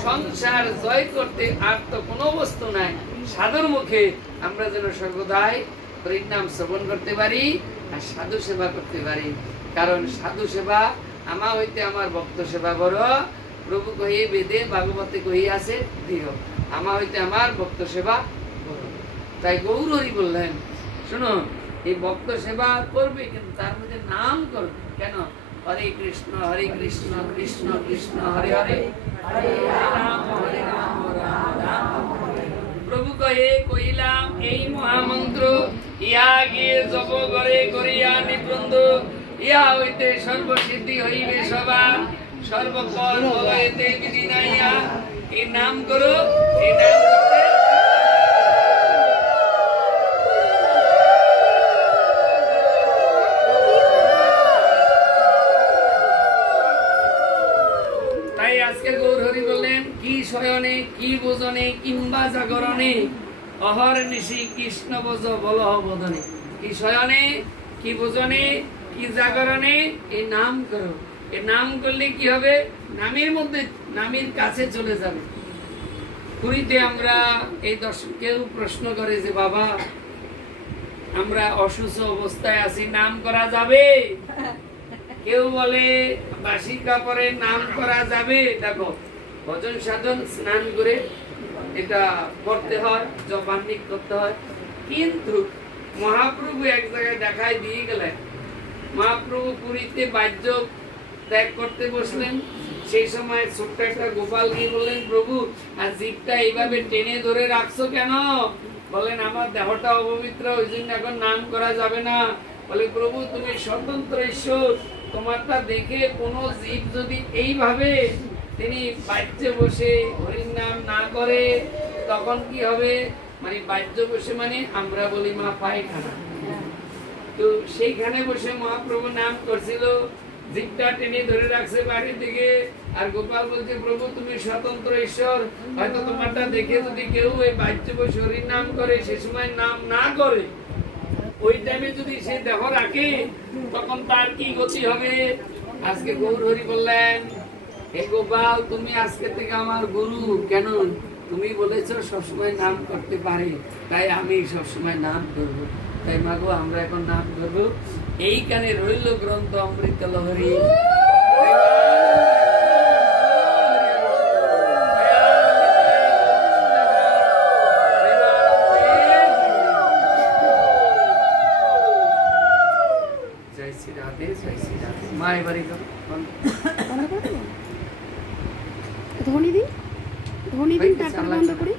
সংসার জয় করতে আর তো কোনো বস্তু নাই। সাধুর মুখে আমরা যেন সর্বদাই হরির নাম শ্রবণ করতে পারি আর সাধু সেবা করতে পারি। কারণ সাধু সেবা আমা হইতে আমার ভক্ত সেবা বড়। প্রভু কহি বেদে ভাগবতে কহি আছে দৃঢ়, আমা হইতে আমার ভক্ত সেবা বড়। তাই গৌর হরি বললেন, শুনো, এই ভক্ত সেবা করবে, কিন্তু তার মধ্যে নাম করবে। কেন? হরে কৃষ্ণ কৃষ্ণ কৃষ্ণ হরে হরে, হরে রাম রাম রাম। প্রভু কহে কইলাম এই মহামন্ত্র, ইহা গিয়ে জপ করে করিয়া নিবৃন্দ, ইহা হইতে সর্বসিদ্ধি হইবে সবার, সর্বফল হইতে বিধি নাইয়া। এই নাম করো, এই নাম করতে শয়নে কি বোজনে কিংবা জাগরণে, অহর নিশি কৃষ্ণ বোজ বলহ বোধনে। কি শয়নে, কি বোজনে, কি জাগরণে, এই নাম করো। এই নাম করলে কি হবে? নামের মধ্যে, নামের কাছে চলে যাবে। পুরীতে আমরা এই দর্শক, কেউ প্রশ্ন করে যে বাবা আমরা অসুস্থ অবস্থায় আছি, নাম করা যাবে? কেউ বলে বাসি কাপড়ে নাম করা যাবে। দেখো ভজন সাধন স্নান করে এটা করতে হয়, জপান্নিক করতে হয়। কিন্তু মহাপ্রভু এক জায়গায় দেখায় দিয়ে গেলেন, মহাপ্রভু পুরীতে বাহ্য ত্যাগ করতে বসলেন। সেই সময় ছোট্ট একটা গোপাল গিয়ে বললেন, প্রভু আর জিভটা এইভাবে টেনে ধরে রাখছো কেন? বলেন আমার দেহটা অপবিত্র, ওই জন্য এখন নাম করা যাবে না। বলে প্রভু তুমি স্বতন্ত্র ঈশ্বর, তোমারটা দেখে কোনো জীব যদি এইভাবে তিনি বাহ্যে বসে হরির নাম না করে তখন কি হবে? মানে বাহ্য বসে মানে আমরা বলি মা পায়খানা, তো সেইখানে বসে মহাপ্রভু নাম করছিল, জিভটা টেনে ধরে রাখছে বাড়ির দিকে। আর গোপাল বলছে প্রভু তুমি স্বতন্ত্র ঈশ্বর, হয়তো তোমারটা দেখে যদি কেউ এই বাহ্য বসে হরির নাম করে সে সময় নাম না করে ওই টাইমে যদি সে দেহ রাখে তখন তার কি গতি হবে? আজকে গৌর হরি বললেন, হে গোপাল তুমি আজকে থেকে আমার গুরু। কেন? তুমি বলেছো সবসময় নাম করতে পারে, তাই আমি সবসময় নাম করব। তাই মাগো আমরা এখন নাম করবো। এইখানে রইল গ্রন্থ অমৃত লহরী। জয় শ্রী রাধে, জয় শ্রী রাধে। মা এবারে ধ্বনি দিন, টাটা বন্ধ করি।